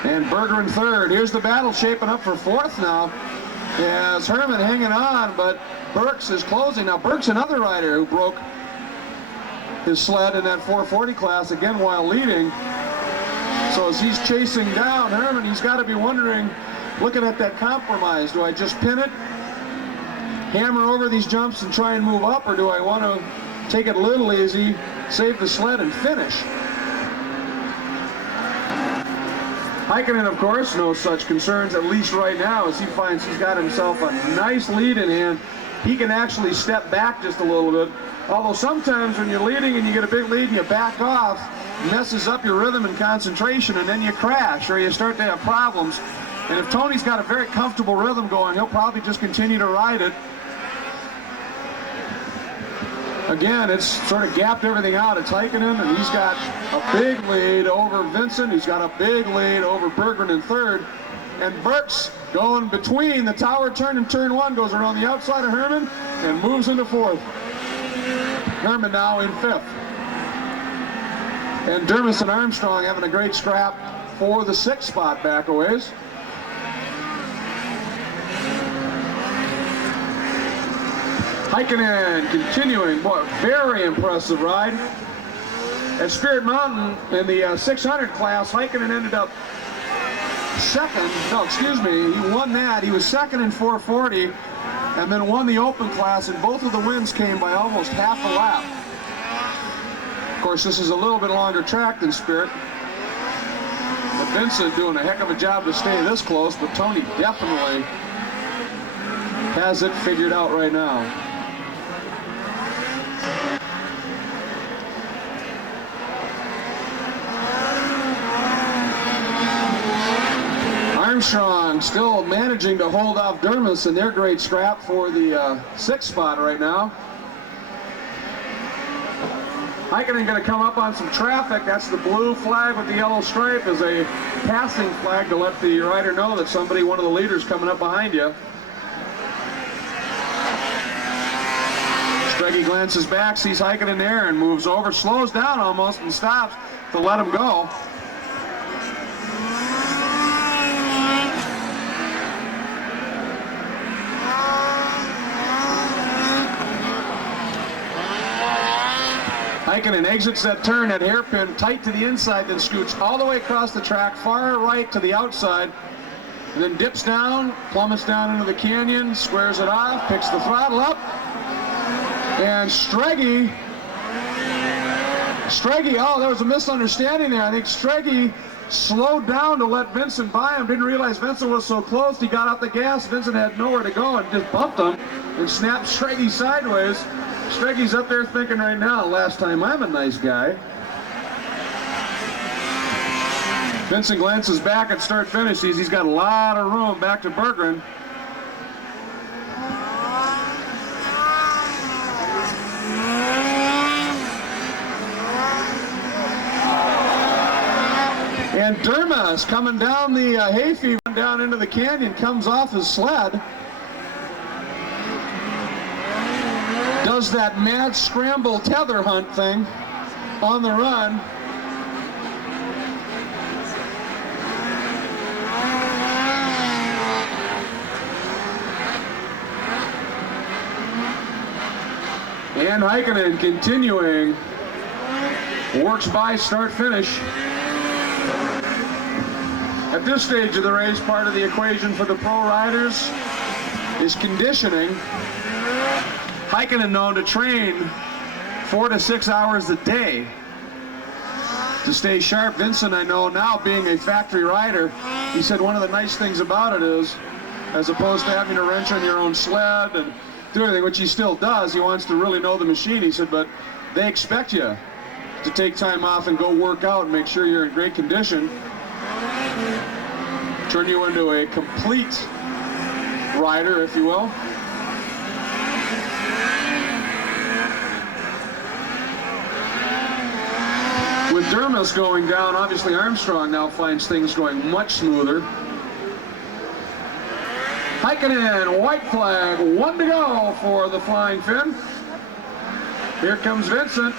And Berger in third. Here's the battle shaping up for fourth now. As Herman hanging on, but Burks is closing. Now, Burks, another rider who broke his sled in that 440 class again while leading. So as he's chasing down Herman, he's got to be wondering, looking at that compromise, do I just pin it, hammer over these jumps and try and move up, or do I want to take it a little easy, save the sled and finish? Heikkinen, of course, no such concerns, at least right now, as he finds he's got himself a nice lead in hand. He can actually step back just a little bit. Although sometimes when you're leading and you get a big lead and you back off, messes up your rhythm and concentration, and then you crash or you start to have problems. And if Tony's got a very comfortable rhythm going, he'll probably just continue to ride it. Again, it's sort of gapped everything out. It's Heikkinen, and he's got a big lead over Vincent. He's got a big lead over Berggren in third. And Burks going between the tower turn and turn one, goes around the outside of Herman and moves into fourth. Herman now in fifth. And Dermis and Armstrong having a great scrap for the sixth spot back a ways. Heikkinen continuing, boy, very impressive ride. At Spirit Mountain in the 600 class, Heikkinen ended up second. No, excuse me, he won that. He was second in 440 and then won the open class, and both of the wins came by almost half a lap. Of course, this is a little bit longer track than Spirit. But Vincent doing a heck of a job to stay this close, but Tony definitely has it figured out right now. Armstrong still managing to hold off Dermis in their great scrap for the sixth spot right now. Heikkinen going to come up on some traffic. That's the blue flag with the yellow stripe, is a passing flag to let the rider know that somebody, one of the leaders, coming up behind you. Streggy glances back, sees Heikkinen there and moves over, slows down almost and stops to let him go. Heikkinen exits that turn, that hairpin tight to the inside, then scoots all the way across the track, far right to the outside, and then dips down, plummets down into the canyon, squares it off, picks the throttle up, and Streggy, oh, there was a misunderstanding there. I think Streggy slowed down to let Vincent by him, didn't realize Vincent was so close, he got off the gas, Vincent had nowhere to go and just bumped him and snapped Streggy sideways. Streggy's up there thinking right now, last time I'm a nice guy. Vincent glances back at start finish, sees he's got a lot of room back to Berggren. And Dermis coming down the hayfield down into the canyon, comes off his sled. Does that mad scramble tether hunt thing on the run. And Heikkinen continuing, works by start finish. At this stage of the race, part of the equation for the pro riders is conditioning. Heikkinen known to train 4 to 6 hours a day to stay sharp. Vincent, I know now, being a factory rider, he said one of the nice things about it is, as opposed to having to wrench on your own sled and do everything, which he still does, he wants to really know the machine. He said, but they expect you to take time off and go work out and make sure you're in great condition. Turn you into a complete rider, if you will. Dermis going down. Obviously Armstrong now finds things going much smoother. Heikkinen, white flag, 1 to go for the Flying Finn. Here comes Vincent.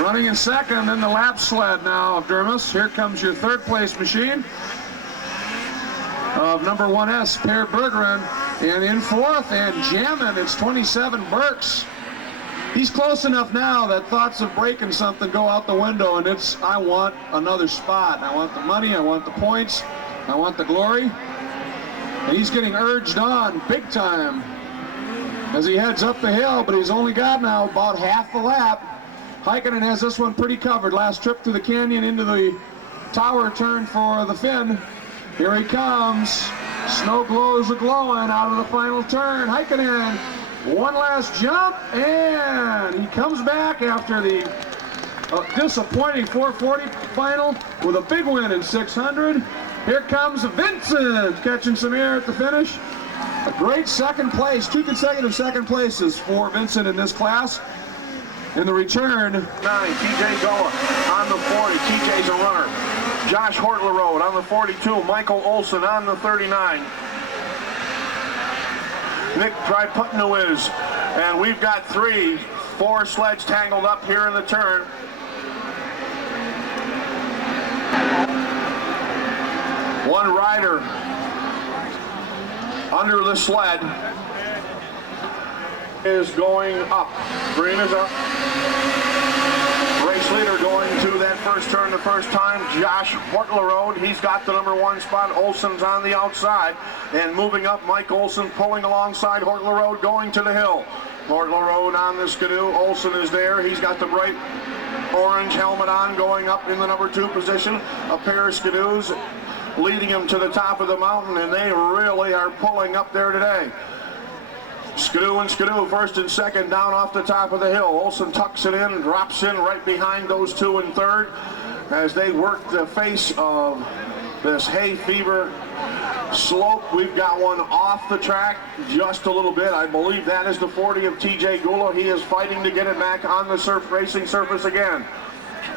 Running in second, in the lap sled now of Dermis. Here comes your third place machine of number 1S, Per Berggren. And in fourth and jamming, it's 27 Burks. He's close enough now that thoughts of breaking something go out the window, and it's, I want another spot. I want the money, I want the points, I want the glory. And he's getting urged on big time as he heads up the hill, but he's only got now about half the lap. Heikkinen has this one pretty covered. Last trip through the canyon into the tower turn for the Finn. Here he comes. Snow glows are glowing out of the final turn. Heikkinen, one last jump, and he comes back after the disappointing 440 final with a big win in 600. Here comes Vincent catching some air at the finish. A great second place, 2 consecutive second places for Vincent in this class. In the return, 9, TJ Gullah on the 40. TJ's a runner. Josh Hortlerode on the 42. Michael Olson on the 39. Nick Dryputnowis. And we've got 4 sleds tangled up here in the turn. One rider under the sled is going up. Green is up. Race leader going to that first turn the first time. Josh Hortlerode, he's got the number 1 spot. Olson's on the outside. And moving up, Mike Olson pulling alongside Hortlerode going to the hill. Hortlerode on the skidoo. Olson is there. He's got the bright orange helmet on going up in the number 2 position. A pair of skidoos leading him to the top of the mountain, and they really are pulling up there today. Skidoo and skidoo, first and second, down off the top of the hill. Olson tucks it in and drops in right behind those 2 in third as they work the face of this hay fever slope. We've got one off the track just a little bit. I believe that is the 40 of TJ Gullah. He is fighting to get it back on the racing surface again.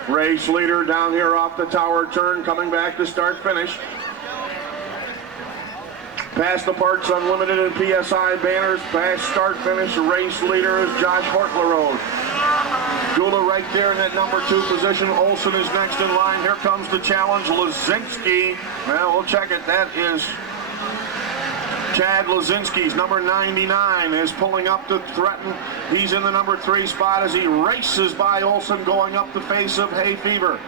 Race leader down here off the tower turn, coming back to start finish. Past the Parks Unlimited and PSI banners, past start finish, race leader is Josh Hortlerode. Gullah right there in that number 2 position. Olson is next in line. Here comes the challenge, Lazinski. Well, we'll check it. That is Chad Lazinski's number 99 is pulling up to threaten. He's in the number 3 spot as he races by Olson going up the face of hay fever.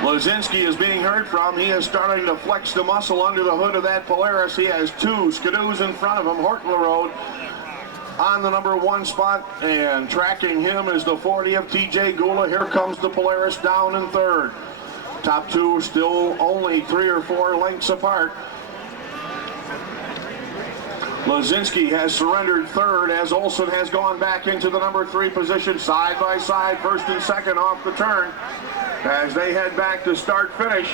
Lazinski is being heard from. He is starting to flex the muscle under the hood of that Polaris. He has 2 skidoos in front of him. Hortlerode on the number 1 spot, and tracking him is the 40 of TJ Gullah. Here comes the Polaris down in third. Top 2 still only 3 or 4 lengths apart. Lazinski has surrendered third as Olson has gone back into the number 3 position, side by side, first and second off the turn as they head back to start finish.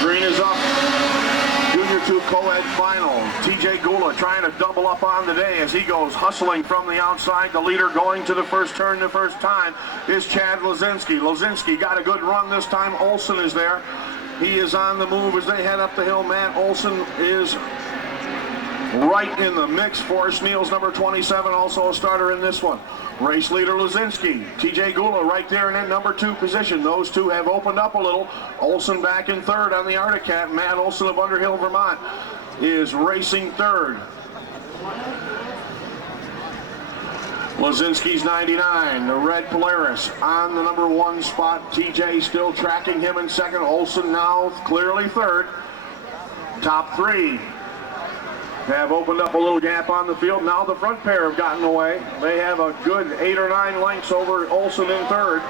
Green is up. Junior 2 co-ed final. TJ Gullah trying to double up on the day as he goes hustling from the outside. The leader going to the first turn the first time is Chad Lazinski. Lazinski got a good run this time. Olson is there. He is on the move as they head up the hill. Matt Olson is right in the mix. Forrest Neal's number 27, also a starter in this one. Race leader Lazinski. TJ Gullah right there in that number 2 position. Those 2 have opened up a little. Olson back in third on the Arctic Cat. Matt Olson of Underhill, Vermont is racing third. Lazinski's 99, the red Polaris on the number 1 spot. TJ still tracking him in second. Olson now clearly third. Top 3 have opened up a little gap on the field. Now the front pair have gotten away. They have a good 8 or 9 lengths over Olson in third.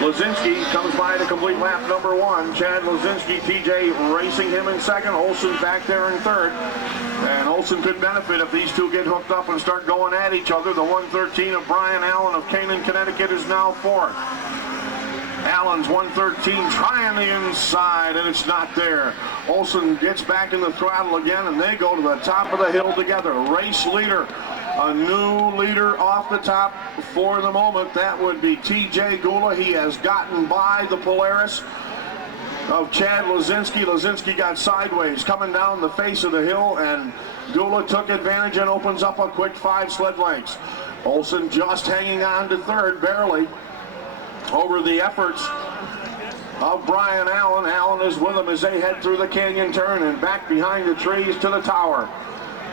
Lazinski comes by to complete lap number 1. Chad Lazinski, TJ racing him in second. Olson back there in third. And Olson could benefit if these two get hooked up and start going at each other. The 113 of Brian Allen of Canaan, Connecticut is now fourth. Allen's 113 trying the inside, and it's not there. Olson gets back in the throttle again, and they go to the top of the hill together. Race leader, a new leader off the top for the moment. That would be TJ Gula. He has gotten by the Polaris of Chad Lazinski. Lazinski got sideways coming down the face of the hill, and Gula took advantage and opens up a quick 5 sled lengths. Olson just hanging on to third, barely, over the efforts of Brian Allen. Allen is with them as they head through the canyon turn and back behind the trees to the tower.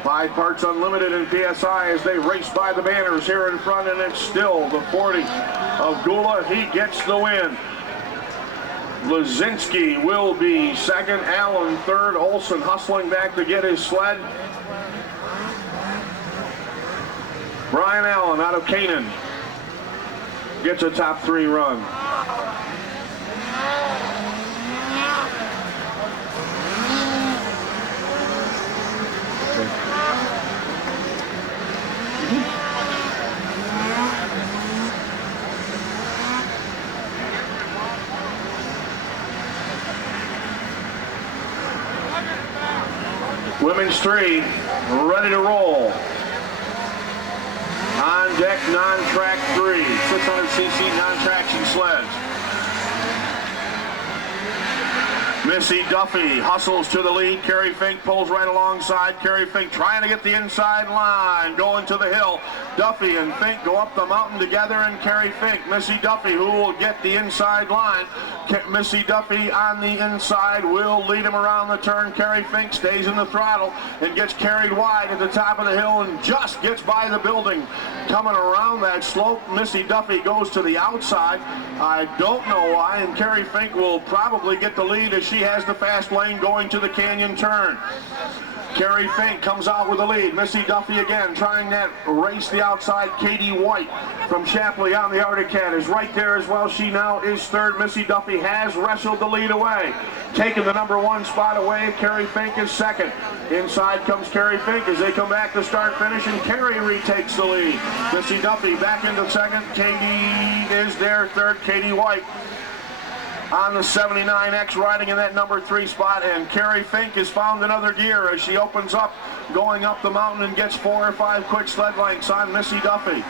5 parts unlimited in PSI as they race by the banners here in front, and it's still the 40 of Gula. He gets the win. Lazinski will be second, Allen third, Olson hustling back to get his sled. Brian Allen out of Canaan gets a top 3 run. Women's 3, ready to roll. On deck, non-track 3, 600cc non-traction sleds. Missy Duffy hustles to the lead. Carrie Fink pulls right alongside. Carrie Fink trying to get the inside line, going to the hill. Duffy and Fink go up the mountain together, and Carrie Fink, Missy Duffy, who will get the inside line. Missy Duffy on the inside will lead him around the turn. Carrie Fink stays in the throttle and gets carried wide at the top of the hill and just gets by the building. Coming around that slope, Missy Duffy goes to the outside. I don't know why, and Carrie Fink will probably get the lead as she has the fast lane going to the canyon turn. Carrie Fink comes out with the lead. Missy Duffy again trying that race the outside. Katie White from Shapley on the Arctic Cat is right there as well. She now is third. Missy Duffy has wrestled the lead away. Taking the number 1 spot away, Carrie Fink is second. Inside comes Carrie Fink as they come back to start finish, and Carrie retakes the lead. Missy Duffy back into second. Katie is there third. Katie White on the 79X riding in that number 3 spot, and Carrie Fink has found another gear as she opens up going up the mountain and gets 4 or 5 quick sled lengths on Missy Duffy.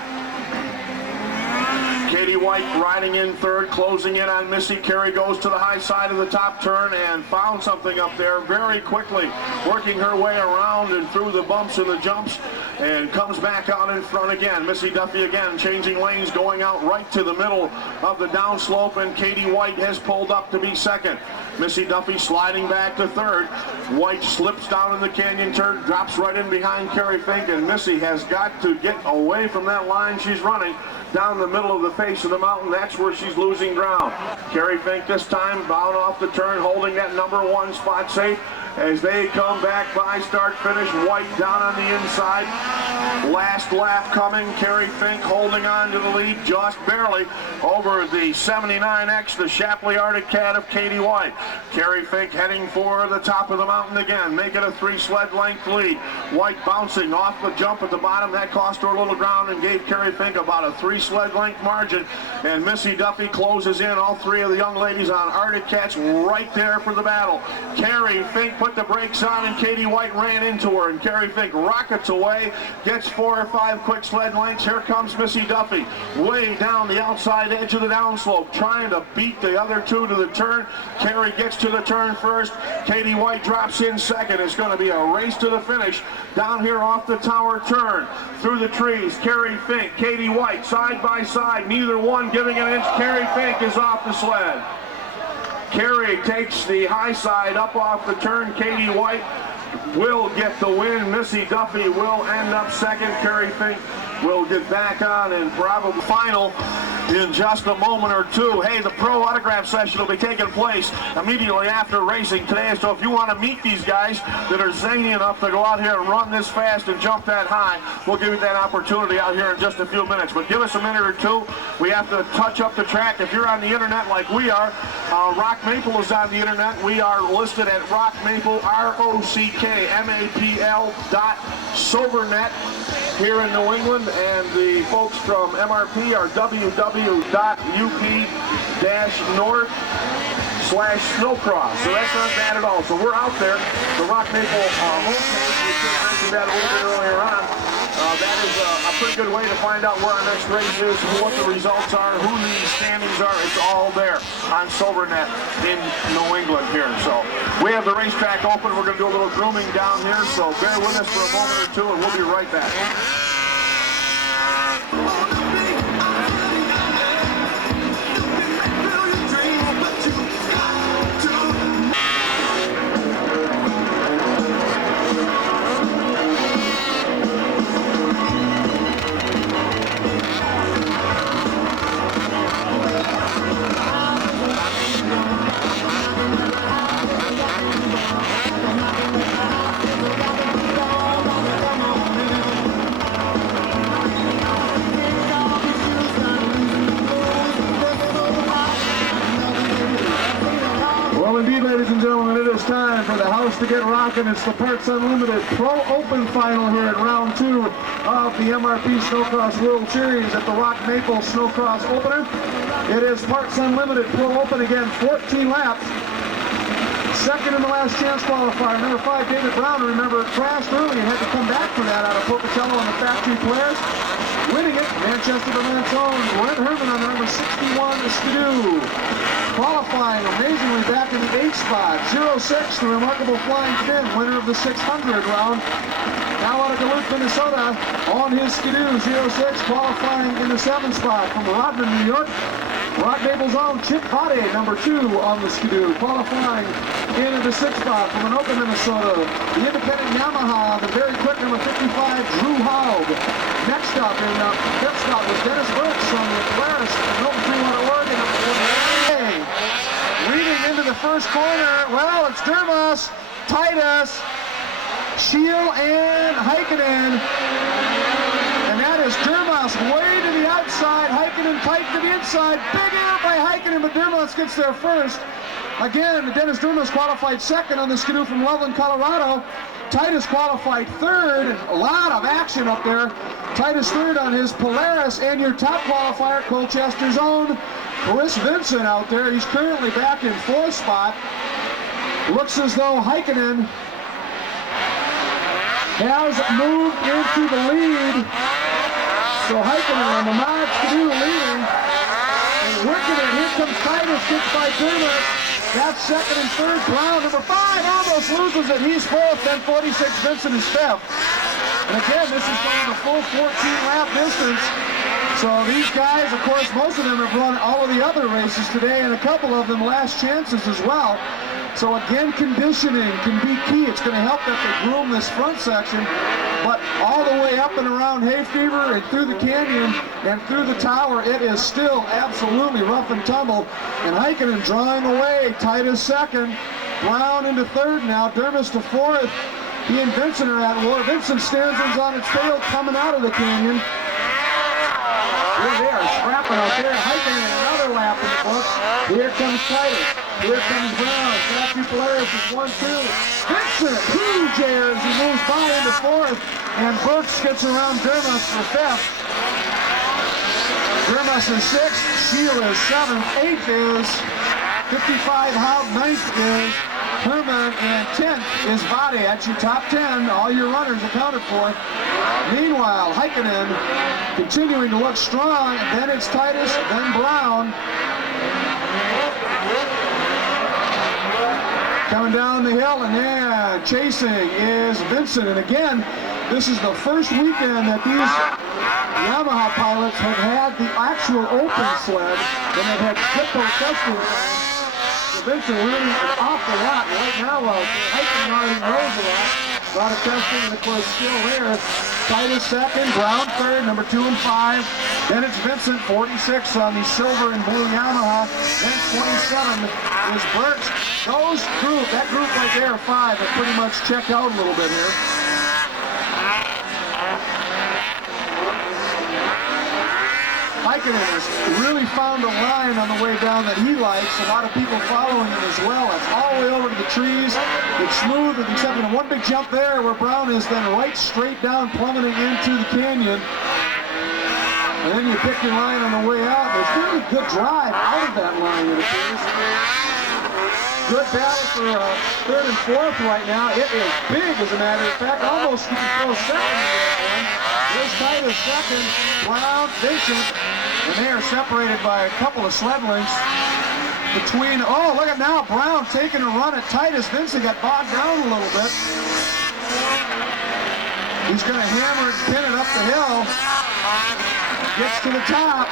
Katie White riding in third, closing in on Missy. Carrie goes to the high side of the top turn and found something up there very quickly, working her way around and through the bumps and the jumps, and comes back out in front again. Missy Duffy again changing lanes, going out right to the middle of the downslope, and Katie White has pulled up to be second. Missy Duffy sliding back to third. White slips down in the canyon turn, drops right in behind Carrie Fink, and Missy has got to get away from that line she's running down the middle of the face of the mountain. That's where she's losing ground. Carrie Fink this time bound off the turn, holding that number 1 spot safe as they come back by start finish. White down on the inside. Last lap coming. Carrie Fink holding on to the lead just barely over the 79X, the Shapley Arctic Cat of Katie White. Carrie Fink heading for the top of the mountain again, making a 3 sled length lead. White bouncing off the jump at the bottom. That cost her a little ground and gave Carrie Fink about a 3 sled length margin. And Missy Duffy closes in. All 3 of the young ladies on Arctic Cats right there for the battle. Carrie Fink put the brakes on, and Katie White ran into her, and Carrie Fink rockets away, gets 4 or 5 quick sled lengths. Here comes Missy Duffy way down the outside edge of the downslope, trying to beat the other 2 to the turn. Carrie gets to the turn first. Katie White drops in second. It's going to be a race to the finish down here off the tower turn through the trees. Carrie Fink, Katie White side by side, neither one giving an inch. Carrie Fink is off the sled. Carrie takes the high side up off the turn. Katie White will get the win. Missy Duffy will end up second. Carrie Fink will get back on and probably final in just a moment or two. Hey, the pro autograph session will be taking place immediately after racing today. So if you want to meet these guys that are zany enough to go out here and run this fast and jump that high, we'll give you that opportunity out here in just a few minutes. But give us a minute or two. We have to touch up the track. If you're on the internet like we are, Rock Maple is on the internet. We are listed at Rock Maple, ROCKMAPL.Silvernet here in New England, and the folks from MRP are www.up-north/snowcross. So that's not bad at all. So we're out there, the Rock Maple homepage. We should mention that a little bit earlier on. That is a pretty good way to find out where our next race is, what the results are, who the standings are. It's all there on Silvernet in New England here. So we have the racetrack open. We're going to do a little grooming down here. So bear with us for a moment or two, and we'll be right back. Well, indeed, ladies and gentlemen, it is time for the house to get rocking. It's the Parts Unlimited Pro Open Final here in round 2 of the MRP Snowcross World Series at the Rock Maple Snowcross Opener. It is Parts Unlimited Pro Open again, 14 laps. Second in the last chance qualifier. Number 5, David Brown, remember, crashed early and had to come back for that out of Pocatello and the Factory Players. Winning it, Manchester to Lansone, Brent Herman on the number 61, Skidoo. Qualifying amazingly back in the 8th spot. 06, the remarkable Flying Finn, winner of the 600 round. Now out of Duluth, Minnesota, on his Skidoo. 06, qualifying in the 7th spot from Rodman, New York. Rock Maple's own Chip Vade, number 2 on the Skidoo, qualifying into the 6th spot from Anoka, Minnesota. The independent Yamaha, the very quick number 55, Drew Haug. Next up in 5th spot was Dennis Brooks on the Polaris, Milton Free out of Oregon. Leading into the first corner, well, it's Dermos, Titus, Scheel, and Heikkinen. And that is Dermos way to the outside, Heikkinen tight to the inside. Big air by Heikkinen, but Dermos gets there first. Again, Dennis Dermos qualified second on the Skidoo from Loveland, Colorado. Titus qualified third. A lot of action up there. Titus third on his Polaris, and your top qualifier, Colchester's own Chris Vincent out there. He's currently back in 4th spot. Looks as though Heikkinen has moved into the lead. So Heikkinen on the Mod Skidoo leading. And working it, here comes Titus, gets by Dermot. That's second and third. Brown, number 5, almost loses it. He's 4th, then 46, Vincent is 5th. And again, this is going the full 14-lap distance. So these guys, of course, most of them have run all of the other races today, and a couple of them last chances as well. So again, conditioning can be key. It's going to help that they groom this front section, but all the way up and around Hay Fever and through the canyon and through the tower, it is still absolutely rough and tumble. And Heikkinen drawing away. Titus second, Brown into third now, Dermis to 4th. He and Vincent are at war. Vincent stands on its tail coming out of the canyon. Here they are scrapping out there. Heikkinen another lap in the books. Here comes Titus. Here comes Brown. Factory Polaris is 1-2. Vincent, huge air as he moves by into 4th. And Brooks gets around Dermos for 5th. Dermos is 6th. Scheel is 7th. 8th is 55. Haug. 9th is Herman, and 10th is Vade. That's your top 10. All your runners accounted for. Meanwhile, Heikkinen continuing to look strong. Then it's Titus, then Brown. Coming down the hill, and then chasing is Vincent. And again, this is the first weekend that these Yamaha pilots have had the actual open sled, and they've had triple testing. Vincent learning an awful lot right now. Heikkinen already knows a lot. A lot of testing, and of course still there. Titus second, Brown third, number 2 and 5. Then it's Vincent, 46 on the silver and blue Yamaha. Then 27 is Burt. That group right there, 5, have pretty much checked out a little bit here. Heikkinen has really found a line on the way down that he likes. A lot of people following him as well. It's all the way over to the trees. It's smooth, except in one big jump there where Brown is then right straight down, plummeting into the canyon. And then you pick your line on the way out. There's really good drive out of that line, it appears. Good battle for third and fourth right now. It is big, as a matter of fact. Almost you can throw second into that one. There's Titus second, Brown, Vincent, and they are separated by a couple of sled lengths between, oh, look at now, Brown taking a run at Titus. Vincent got bogged down a little bit. He's going to hammer and pin it up the hill. Gets to the top.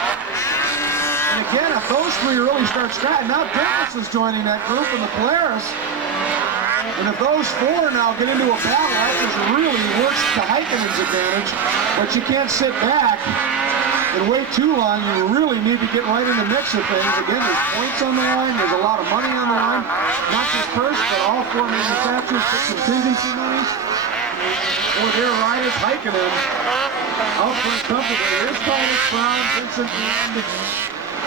And again, if those three really start scratching, now Davis is joining that group in the Polaris. And if those 4 now get into a battle, that just really works to Heikkinen's advantage. But you can't sit back and wait too long. You really need to get right in the mix of things. Again, there's points on the line. There's a lot of money on the line. Not just purse, but all 4 manufacturers get some contingency money. For their riders, Heikkinen out front comfortably. Here's Titus, Brown, Vincent, and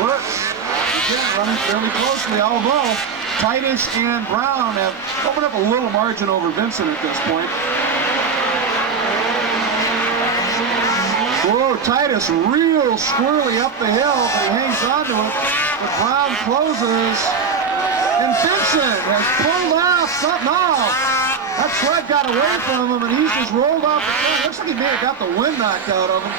Burt. Again, running fairly closely, although Titus and Brown have opened up a little margin over Vincent at this point. Whoa, Titus real squirrely up the hill, but he hangs on to it. But Brown closes, and Vincent has pulled off something off. That sled got away from him, and he's just rolled off the front. Looks like he may have got the wind knocked out of him,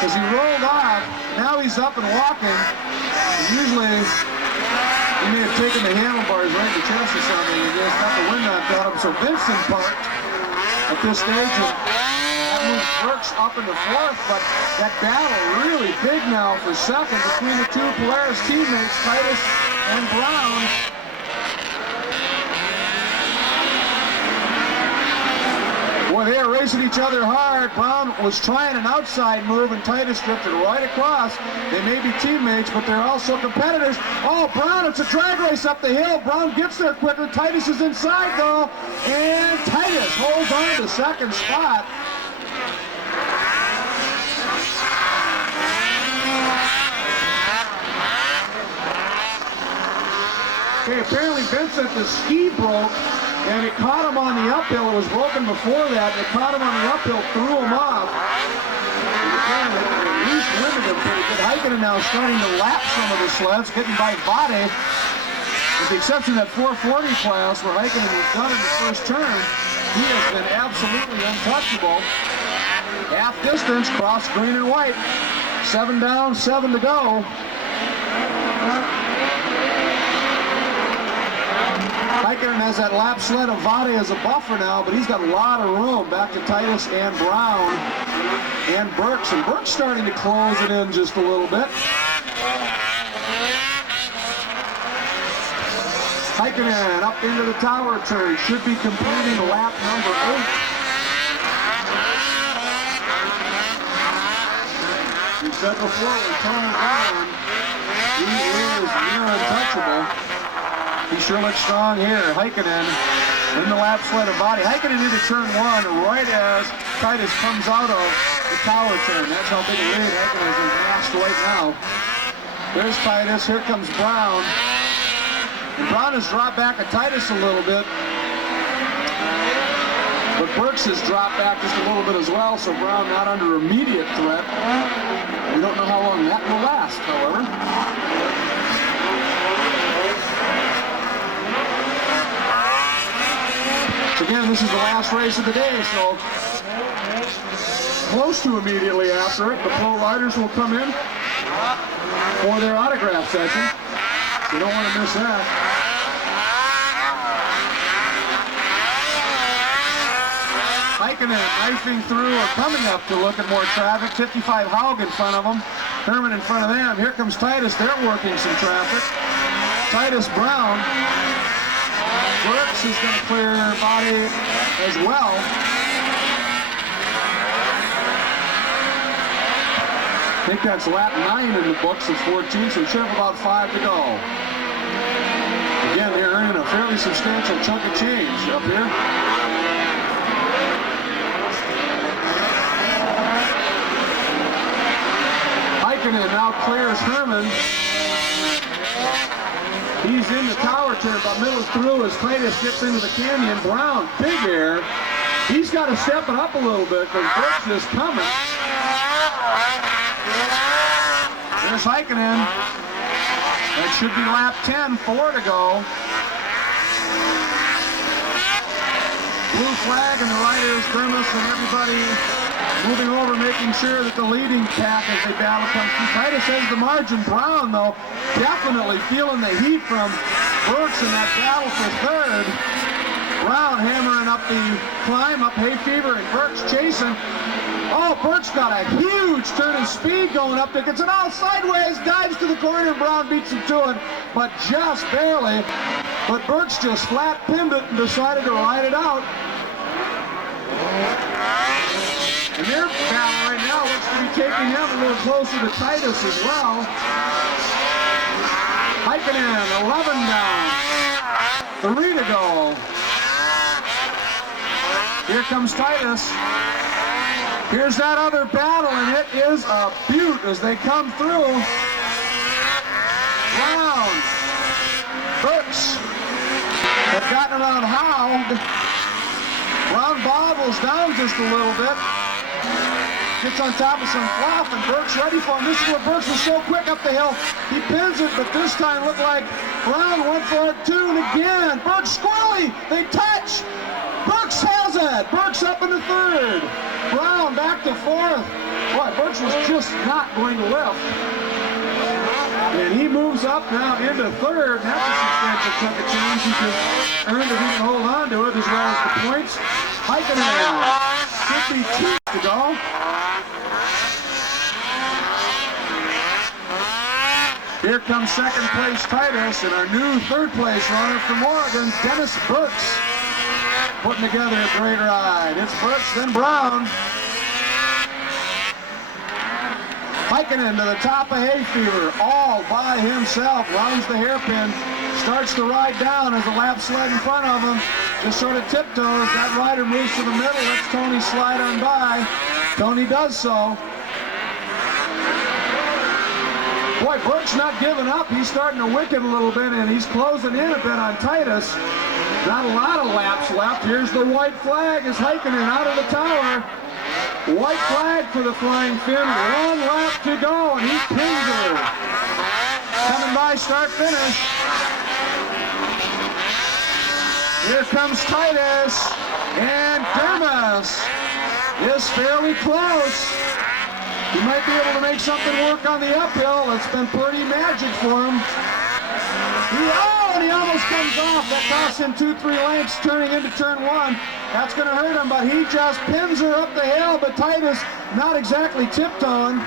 because he rolled off. Now he's up and walking. And usually, he may have taken the handlebars right in the chest or something, and just got the wind knocked out of him. So Vincent parked at this stage, and that moves Burks up in the 4th, but that battle really big now for second between the 2 Polaris teammates, Titus and Brown. Boy, they are racing each other hard. Brown was trying an outside move, and Titus drifted right across. They may be teammates, but they're also competitors. Oh, Brown, it's a drag race up the hill. Brown gets there quicker. Titus is inside, though, and Titus holds on to the second spot. Okay, apparently Vincent, the ski broke, and it caught him on the uphill. It was broken before that. It caught him on the uphill, threw him off. And again, it at least limited him pretty good. Heikkinen now starting to lap some of the sleds, getting by Vade. With the exception of that 440 class where Heikkinen was done in the first turn, he has been absolutely untouchable. Half distance, cross green and white. 7 down, 7 to go. Heikkinen has that lap sled of Vade as a buffer now, but he's got a lot of room back to Titus and Brown and Burks. And Burks starting to close it in just a little bit. Heikkinen up into the tower turn. Should be completing lap number 8. We said before with Tony Brown, he is near untouchable. He sure looks strong here. Heikkinen in the lap sled of Vade. Heikkinen into turn 1 right as Titus comes out of the tower turn. That's how big a lead Heikkinen is masked right now. There's Titus. Here comes Brown. And Brown has dropped back at Titus a little bit. But Burks has dropped back just a little bit as well, so Brown not under immediate threat. We don't know how long that will last, however. Again, this is the last race of the day, so close to immediately after it, the pro riders will come in for their autograph session. You don't want to miss that. Heikkinen knifing through or coming up to look at more traffic. 55 Haug in front of them. Herman in front of them. Here comes Titus. They're working some traffic. Titus Brown. Burks is going to clear body as well. I think that's lap 9 in the books of 14, so we should have about 5 to go. Again, they're earning a fairly substantial chunk of change up here. Heikkinen now clears Herman. He's in the tower turn, about middle through as Titus gets into the canyon. Brown, big air. He's got to step it up a little bit because Burks is coming. There's Heikkinen. That should be lap 10, 4 to go. Blue flag and the riders, Grimace and everybody moving over, making sure that the leading pack as they battle comes through. Titus has the margin. Brown, though, definitely feeling the heat from Burks in that battle for third. Brown hammering up the climb, up hay fever, and Burks chasing. Oh, Burks got a huge turn of speed going up there. Gets it all sideways, dives to the corner, and Brown beats him to it, but just barely. But Burks just flat pinned it and decided to ride it out. And their battle right now looks to be taking him a little closer to Titus as well. Heikkinen, 11 down, 3 to go. Here comes Titus. Here's that other battle, and it is a beaut as they come through. Brown, Burks have gotten around Hound. Brown bobbles down just a little bit. Gets on top of some fluff, and Burks ready for him. This is where Burks was so quick up the hill. He pins it, but this time looked like Brown went for it too, and again, Burks squirrely. They touch. Burks has it. Burks up into third. Brown back to fourth. Boy, Burks was just not going to lift. And he moves up now into third. That's a substantial chunk of change he can earn if he can hold on to it as well as the points. Heikkinen should be 2 to go. Here comes second place Titus and our new third place runner from Oregon, Dennis Burks, putting together a great ride. It's Burks, then Brown. Heikkinen to the top of hay fever, all by himself, rounds the hairpin, starts to ride down as a lap sled in front of him, just sort of tiptoes. That rider moves to the middle, lets Tony slide on by. Tony does so. Boy, Burks not giving up. He's starting to wick it a little bit, and he's closing in a bit on Titus. Not a lot of laps left. Here's the white flag as Heikkinen out of the tower. White flag for the Flying Finn. 1 lap to go, and he pins her. Coming by, start, finish. Here comes Titus, and Grimace is fairly close. He might be able to make something work on the uphill. It's been pretty magic for him. And he almost comes off. That costs him 2-3 lengths turning into turn 1. That's going to hurt him, but he just pins her up the hill. But Titus not exactly tiptoeing.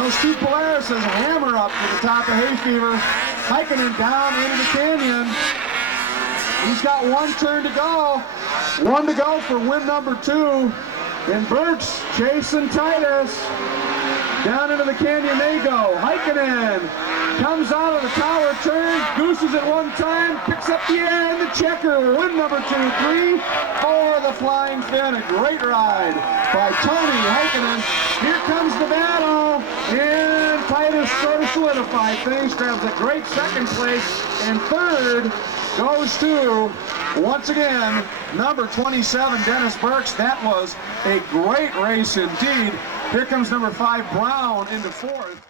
Those two Polaris hammer up to the top of hay fever. Heikkinen down into the canyon. He's got 1 turn to go. 1 to go for win number 2. And Burks chasing Titus. Down into the canyon they go. Heikkinen comes out of the tower turn, gooses it 1 time, picks up the air in the checker. Win number 2, 3 for the Flying Finn. A great ride by Tony Heikkinen. Here comes the battle, and Titus sort of solidified things, grabs a great second place, and third goes to, once again, number 27, Dennis Burks. That was a great race indeed. Here comes number 5, Brown, into 4th.